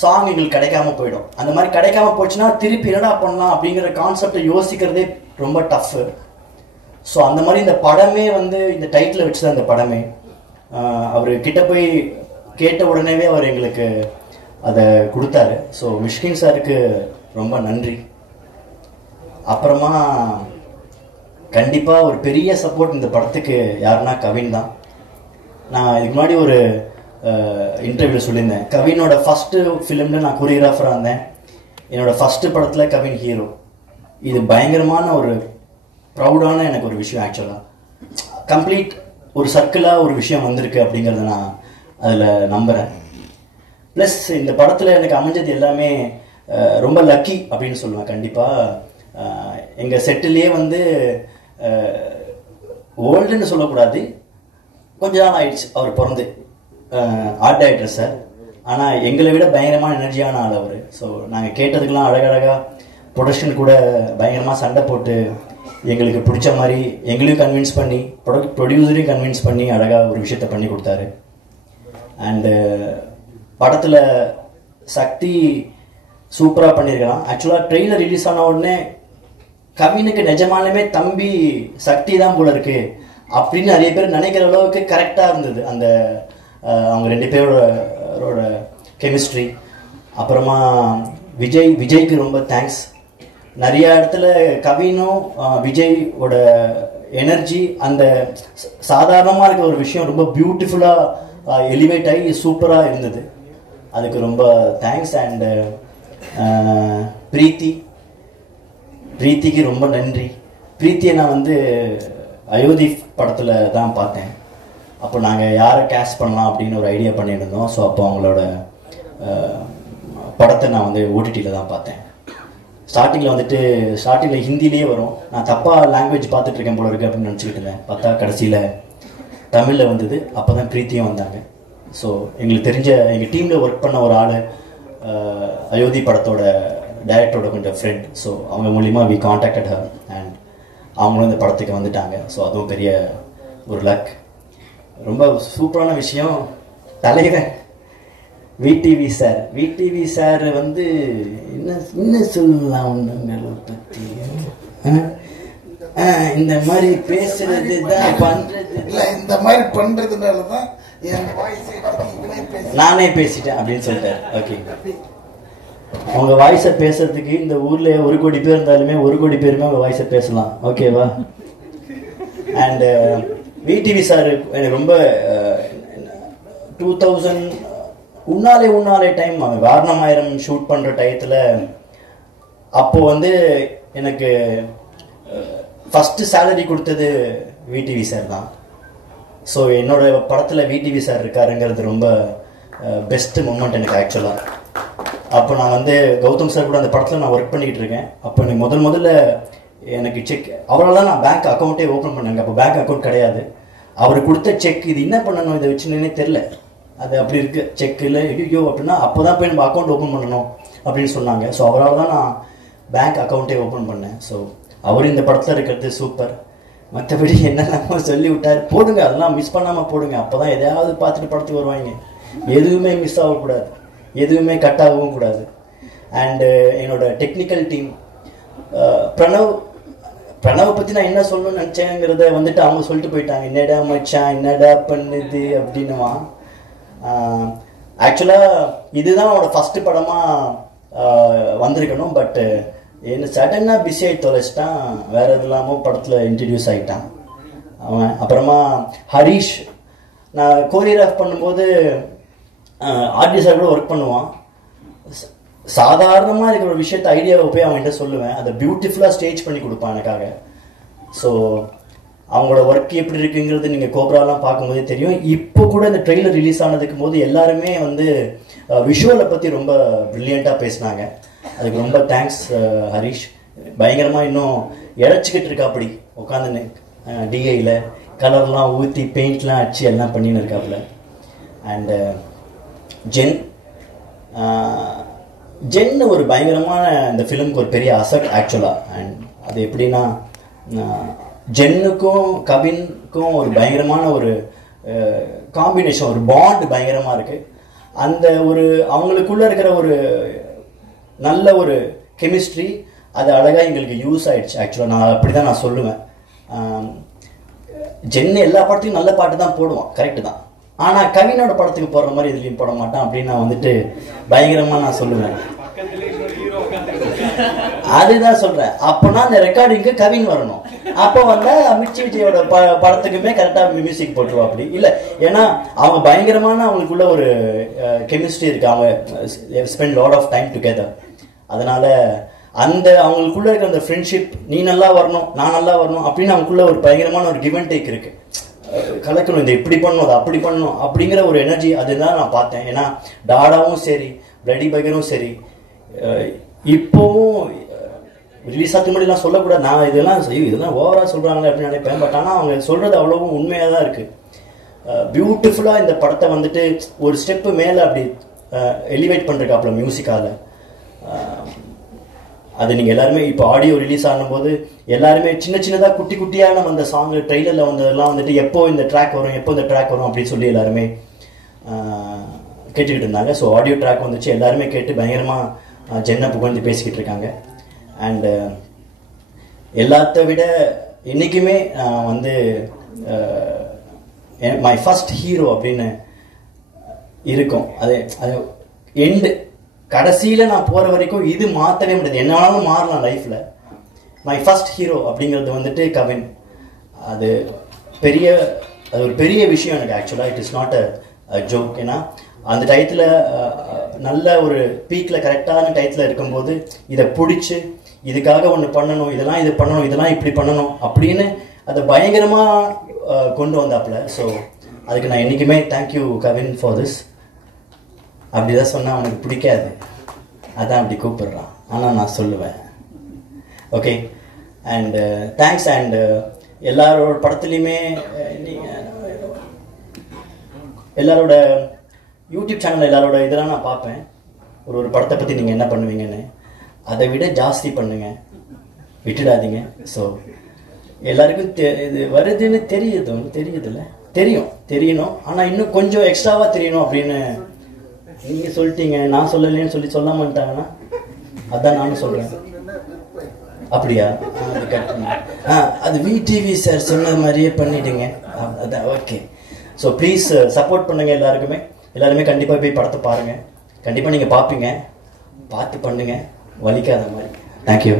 சாங் எங்களுக்கு கிடைக்காம போயிடும். அந்த மாதிரி கிடைக்காம போச்சுன்னா திருப்பி என்னடா பண்ணலாம் அப்படிங்கிற கான்செப்டை யோசிக்கிறதே ரொம்ப டஃப்பு. ஸோ அந்த மாதிரி இந்த படமே வந்து இந்த டைட்டில் வச்சு தான் இந்த படமே. அவர் கிட்ட போய் கேட்ட உடனேவே அவர் எங்களுக்கு அதை கொடுத்தாரு. ஸோ மிஷ்கின் சாருக்கு ரொம்ப நன்றி. அப்புறமா கண்டிப்பாக ஒரு பெரிய சப்போர்ட் இந்த படத்துக்கு யாருன்னா கவின் தான். நான் இதுக்கு முன்னாடி ஒரு இன்டர்வியூ சொல்லியிருந்தேன், கவினோட ஃபஸ்ட்டு ஃபிலிமில் நான் கொரியோகிராஃபராக இருந்தேன். என்னோடய ஃபஸ்ட்டு படத்தில் கவின் ஹீரோ. இது பயங்கரமான ஒரு ப்ரௌடான எனக்கு ஒரு விஷயம். ஆக்சுவலாக கம்ப்ளீட் ஒரு சர்க்கிளாக ஒரு விஷயம் வந்திருக்கு அப்படிங்கிறத நான் அதில் நம்புகிறேன். ப்ளஸ் இந்த படத்தில் எனக்கு அமைஞ்சது எல்லாமே ரொம்ப லக்கி அப்படின்னு சொல்லுவேன். கண்டிப்பாக எங்கள் செட்டிலே வந்து ஓல்டுன்னு சொல்லக்கூடாது, கொஞ்ச நாள் ஆயிடுச்சு அவர் பிறந்து, ஆர்ட் டைரக்டர் சார். ஆனால் எங்களை விட பயங்கரமான எனர்ஜியான ஆள் அவர். ஸோ நாங்கள் கேட்டதுக்கெல்லாம் அழகழகாக ப்ரொடக்ஷன் கூட பயங்கரமாக சண்டை போட்டு எங்களுக்கு பிடிச்ச மாதிரி எங்களையும் கன்வின்ஸ் பண்ணி ப்ரொடியூசரையும் கன்வின்ஸ் பண்ணி அழகாக ஒரு விஷயத்த பண்ணி கொடுத்தாரு. அண்டு படத்தில் சக்தி சூப்பராக பண்ணியிருக்கலாம். ஆக்சுவலாக ட்ரெய்லர் ரிலீஸ் ஆன உடனே கவினுக்கு நிஜமானமே தம்பி சக்தி தான் போல இருக்கு அப்படின்னு நிறைய பேர் நினைக்கிற அளவுக்கு கரெக்டாக இருந்தது அந்த அவங்க ரெண்டு பேரோட கெமிஸ்ட்ரி. அப்புறமா விஜய்க்கு ரொம்ப தேங்க்ஸ். நிறைய இடத்துல கவினும் விஜயோட எனர்ஜி அந்த சாதாரணமாக இருக்கிற ஒரு விஷயம் ரொம்ப பியூட்டிஃபுல்லாக எலிவேட் ஆகி சூப்பராக இருந்தது. அதுக்கு ரொம்ப தேங்க்ஸ். அண்டு பிரீத்திக்கு ரொம்ப நன்றி. பிரீத்தியை நான் வந்து அயோத்தி படத்தில் தான் பார்த்தேன். அப்போ நாங்கள் யாரை கேஸ்ட் பண்ணலாம் அப்படின்னு ஒரு ஐடியா பண்ணியிருந்தோம். ஸோ அப்போ அவங்களோட படத்தை நான் வந்து ஓடிடியில் தான் பார்த்தேன். ஸ்டார்டிங்கில் ஹிந்திலேயே வரும். நான் தப்பாக லாங்குவேஜ் பார்த்துட்ருக்கேன் போல இருக்கு அப்படின்னு நினச்சிக்கிட்டு இருந்தேன். பார்த்தா கடைசியில் தமிழில் வந்தது. அப்போ தான் பிரீத்தியும் வந்தாங்க. ஸோ எங்களுக்கு தெரிஞ்ச எங்கள் டீமில் ஒர்க் பண்ண ஒரு ஆள் அயோத்தி படத்தோட டைரக்டரோட கொஞ்சம் ஃப்ரெண்ட். ஸோ அவங்க மூலிமா வி கான்டாக்டட் ஹர் அண்ட் அவங்களும் இந்த படத்துக்கு வந்துட்டாங்க. ஸோ அதுவும் பெரிய ஒரு லக். ரொம்ப சூப்பரான விஷயம், தலைவர் விடிவி சார் வந்து என்ன சொல்லலாம் ஒன்றுங்களை பற்றி இந்த மாதிரி பேசுறது தான் பண்றது இல்லை, இந்த மாதிரி பண்றதுனால தான் என் வாய்ஸை நானே பேசிட்டேன் அப்படின்னு சொல்லிட்டேன். ஓகே, உங்க வாய்ஸை பேசுறதுக்கு இந்த ஊர்ல 1 கோடி பேர் இருந்தாலுமே 1 கோடி பேருமே உங்க வாய்ஸை பேசலாம். ஓகேவா? அண்ட் விடிவி சார் எனக்கு ரொம்ப 2000 உன்னாலே டைம் வாரணமாயிரம் ஷூட் பண்ற டயத்துல அப்போ வந்து எனக்கு ஃபர்ஸ்ட் சேலரி கொடுத்தது விடிவி சார் தான். ஸோ என்னோட படத்தில் விடிவி சார் இருக்காருங்கிறது ரொம்ப பெஸ்ட் மூமெண்ட் எனக்கு ஆக்சுவலாக. அப்போ நான் வந்து கௌதம் சார் கூட அந்த படத்தில் நான் ஒர்க் பண்ணிக்கிட்டு இருக்கேன். அப்போ எனக்கு முதல்ல எனக்கு செக் அவரால் தான் நான் பேங்க் அக்கௌண்ட்டே ஓப்பன் பண்ணேங்க. அப்போ பேங்க் அக்கௌண்ட் கிடையாது. அவர் கொடுத்த செக் இது என்ன பண்ணணும் இதை வச்சுன்னே தெரில. அது அப்படி இருக்குது செக்கில் ஐயோ அப்படின்னா அப்போ தான் போய் நம்ம அக்கௌண்ட் ஓப்பன் பண்ணணும் அப்படின்னு சொன்னாங்க. ஸோ அவரால் தான் நான் பேங்க் அக்கௌண்ட்டே ஓப்பன் பண்ணேன். ஸோ அவர் இந்த படத்தில் இருக்கிறது சூப்பர். மற்றபடி என்னென்ன சொல்லி விட்டார் போடுங்க, அதெல்லாம் மிஸ் பண்ணாமல் போடுங்க. அப்போ தான் எதையாவது பார்த்துட்டு படத்துக்கு வருவாங்க. எதுவுமே மிஸ் ஆகக்கூடாது, எதுவுமே கட் ஆகவும் கூடாது. அண்டு என்னோட டெக்னிக்கல் டீம் பிரணவை பற்றி நான் என்ன சொல்லணும்னு நினச்சேங்கிறத வந்துட்டு அவங்க சொல்லிட்டு போயிட்டாங்க. என்னடா மச்சான் என்னடா பண்ணுது அப்படின்னுவா. ஆக்சுவலாக இதுதான் அவனோட ஃபஸ்ட்டு படமாக வந்திருக்கணும். பட்டு என்ன சடனாக பிஸி ஆகி தொலைச்சிட்டான். வேறு எது இல்லாமல் படத்தில் இன்ட்ரடியூஸ் ஆகிட்டான் அவன். அப்புறமா ஹரீஷ் நான் கோரியோகிராஃப் பண்ணும்போது ஆர்டிஸ்டாக கூட ஒர்க் பண்ணுவான். சாதாரணமாக இருக்கிற ஒரு விஷயத்த ஐடியாவை போய் அவன்கிட்ட சொல்லுவேன். அதை பியூட்டிஃபுல்லாக ஸ்டேஜ் பண்ணி கொடுப்பான் எனக்காக. ஸோ அவங்களோட ஒர்க் எப்படி இருக்குங்கிறது நீங்கள் கோப்ராலாம் பார்க்கும்போதே தெரியும். இப்போ கூட இந்த ட்ரெய்லர் ரிலீஸ் ஆனதுக்கு போது எல்லாருமே வந்து விஷுவலை பற்றி ரொம்ப ப்ரில்லியண்ட்டாக பேசினாங்க. அதுக்கு ரொம்ப தேங்க்ஸ் ஹரீஷ். பயங்கரமாக இன்னும் இழைச்சிக்கிட்டு இருக்காப்படி உட்காந்துன்னு டிஐயில் கலர்லாம் ஊற்றி பெயிண்ட்லாம் அடிச்சு எல்லாம் பண்ணின்னு இருக்காப்புல. அண்டு ஜென் ஒரு பயங்கரமான இந்த ஃபிலிமுக்கு ஒரு பெரிய அசட் ஆக்சுவலாக. அண்ட் அது எப்படின்னா ஜென்னுக்கும் கவினுக்கும் ஒரு பயங்கரமான ஒரு காம்பினேஷன், ஒரு பாண்ட் பயங்கரமாக இருக்குது. அந்த ஒரு அவங்களுக்குள்ளே இருக்கிற ஒரு நல்ல ஒரு கெமிஸ்ட்ரி அது அழகாக எங்களுக்கு யூஸ் ஆகிடுச்சு. ஆக்சுவலாக நான் அப்படி தான் நான் சொல்லுவேன். ஜென்னு எல்லா படத்தையும் நல்ல பாட்டு தான் போடுவான், கரெக்டு தான். ஆனால் கவினோட படத்துக்கு போடுற மாதிரி இதுலேயும் போட மாட்டான் அப்படின்னு நான் வந்துட்டு பயங்கரமாக நான் சொல்லுவேன். அதுதான் சொல்கிறேன். அப்போனா அந்த ரெக்கார்டிங்க்கு கவின் வரணும். அப்போ வந்து மிர்ச்சி விஜயோட படத்துக்குமே கரெக்டாக மியூசிக் போட்டுருவா அப்படி இல்லை. ஏன்னா அவங்க பயங்கரமான அவங்களுக்குள்ள ஒரு கெமிஸ்ட்ரி இருக்கு. அவங்க spend lot of time together. அதனால அந்த அவங்களுக்குள்ள இருக்கிற அந்த ஃப்ரெண்ட்ஷிப், நீ நல்லா வரணும் நான் நல்லா வரணும் அப்படின்னு அவங்களுக்குள்ள ஒரு பயங்கரமான ஒரு கிவ் அண்ட் டேக் இருக்கு. கலக்கணும், இந்த இப்படி பண்ணணும் அதை அப்படி பண்ணணும் அப்படிங்கிற ஒரு எனர்ஜி அதுதான் நான் பார்த்தேன். ஏன்னா டாடாவும் சரி பிளடி பைகரும் சரி இப்போவும் ரிலீஸ் ஆகிறதுக்கு முன்னாடி சொல்லக்கூடாது. நான் இதெல்லாம் ஓவராக சொல்கிறாங்களே அப்படின்னு நினைப்பேன். பட் ஆனால் அவங்க சொல்கிறது அவ்வளவும் உண்மையாக தான் இருக்குது. பியூட்டிஃபுல்லாக இந்த படத்தை வந்துட்டு ஒரு ஸ்டெப்பு மேலே அப்படி எலிவேட் பண்ணுறக்காப்புல மியூசிக்கால். அது நீங்கள் எல்லாருமே இப்போ ஆடியோ ரிலீஸ் ஆகும்போது எல்லாருமே சின்ன சின்னதாக குட்டி குட்டியாக நம்ம அந்த சாங் ட்ரெய்லரில் வந்ததெல்லாம் வந்துட்டு எப்போ இந்த ட்ராக் வரும் அப்படின்னு சொல்லி எல்லாருமே கேட்டுக்கிட்டு இருந்தாங்க. ஸோ ஆடியோ ட்ராக் வந்துச்சு, எல்லாருமே கேட்டு பயங்கரமாக ஜென்னை புகழ்ந்து பேசிக்கிட்டு இருக்காங்க. அண்டு எல்லாத்த விட என்றைக்குமே வந்து மை ஃபர்ஸ்ட் ஹீரோ அப்படின்னு இருக்கும். அது எண்டு கடைசியில் நான் போகிற வரைக்கும் இது மாற்றவே முடியாது. என்ன வேணாலும் மாறலாம் லைஃப்பில். மை ஃபர்ஸ்ட் ஹீரோ அப்படிங்கிறது வந்துட்டு கவின். அது ஒரு பெரிய விஷயம் எனக்கு. ஆக்சுவலாக it is not a joke. ஏன்னா அந்த டயத்தில் நல்ல ஒரு பீக்கில் கரெக்டான டயத்தில் இருக்கும்போது இதை பிடிச்சி இதுக்காக ஒன்று பண்ணணும், இது பண்ணணும், இதெல்லாம் இப்படி பண்ணணும் அப்படின்னு அதை பயங்கரமாக கொண்டு வந்தாப்புல. ஸோ அதுக்கு நான் என்றைக்குமே தேங்க்யூ கவின் ஃபார் திஸ். அப்படிதான் சொன்னால் அவனுக்கு பிடிக்காது, அதான் அப்படி கூப்பிடுறான். ஆனால் நான் சொல்லுவேன் ஓகே. And thanks. அண்டு எல்லாரோட படத்துலையுமே எல்லாரோட யூடியூப் சேனல் எல்லாரோட இதெல்லாம் நான் பார்ப்பேன். ஒரு படத்தை பற்றி நீங்கள் என்ன பண்ணுவீங்கன்னு. அதை விட ஜாஸ்தி பண்ணுங்க, விட்டுடாதீங்க. ஸோ எல்லாருக்கும் இது வருதுன்னு தெரியுதுல்ல, தெரியணும். ஆனால் இன்னும் கொஞ்சம் எக்ஸ்ட்ராவாக தெரியணும் அப்படின்னு நீங்கள் சொல்லிட்டீங்க. நான் சொல்லலைன்னு சொல்லாமட்டாங்கன்னா அதான் நானும் சொல்கிறேன். அப்படியா? அது கரெக்ட். அது விடிவி சார் சொன்ன மாதிரியே பண்ணிடுங்க. அதான் ஓகே. ஸோ ப்ளீஸ் சப்போர்ட் பண்ணுங்கள் எல்லாருமே கண்டிப்பாக போய் படத்தை பாருங்கள். கண்டிப்பாக நீங்கள் பார்ப்பீங்க, பார்த்து பண்ணுங்கள், வலிக்காத மாதிரி. தேங்க்யூ.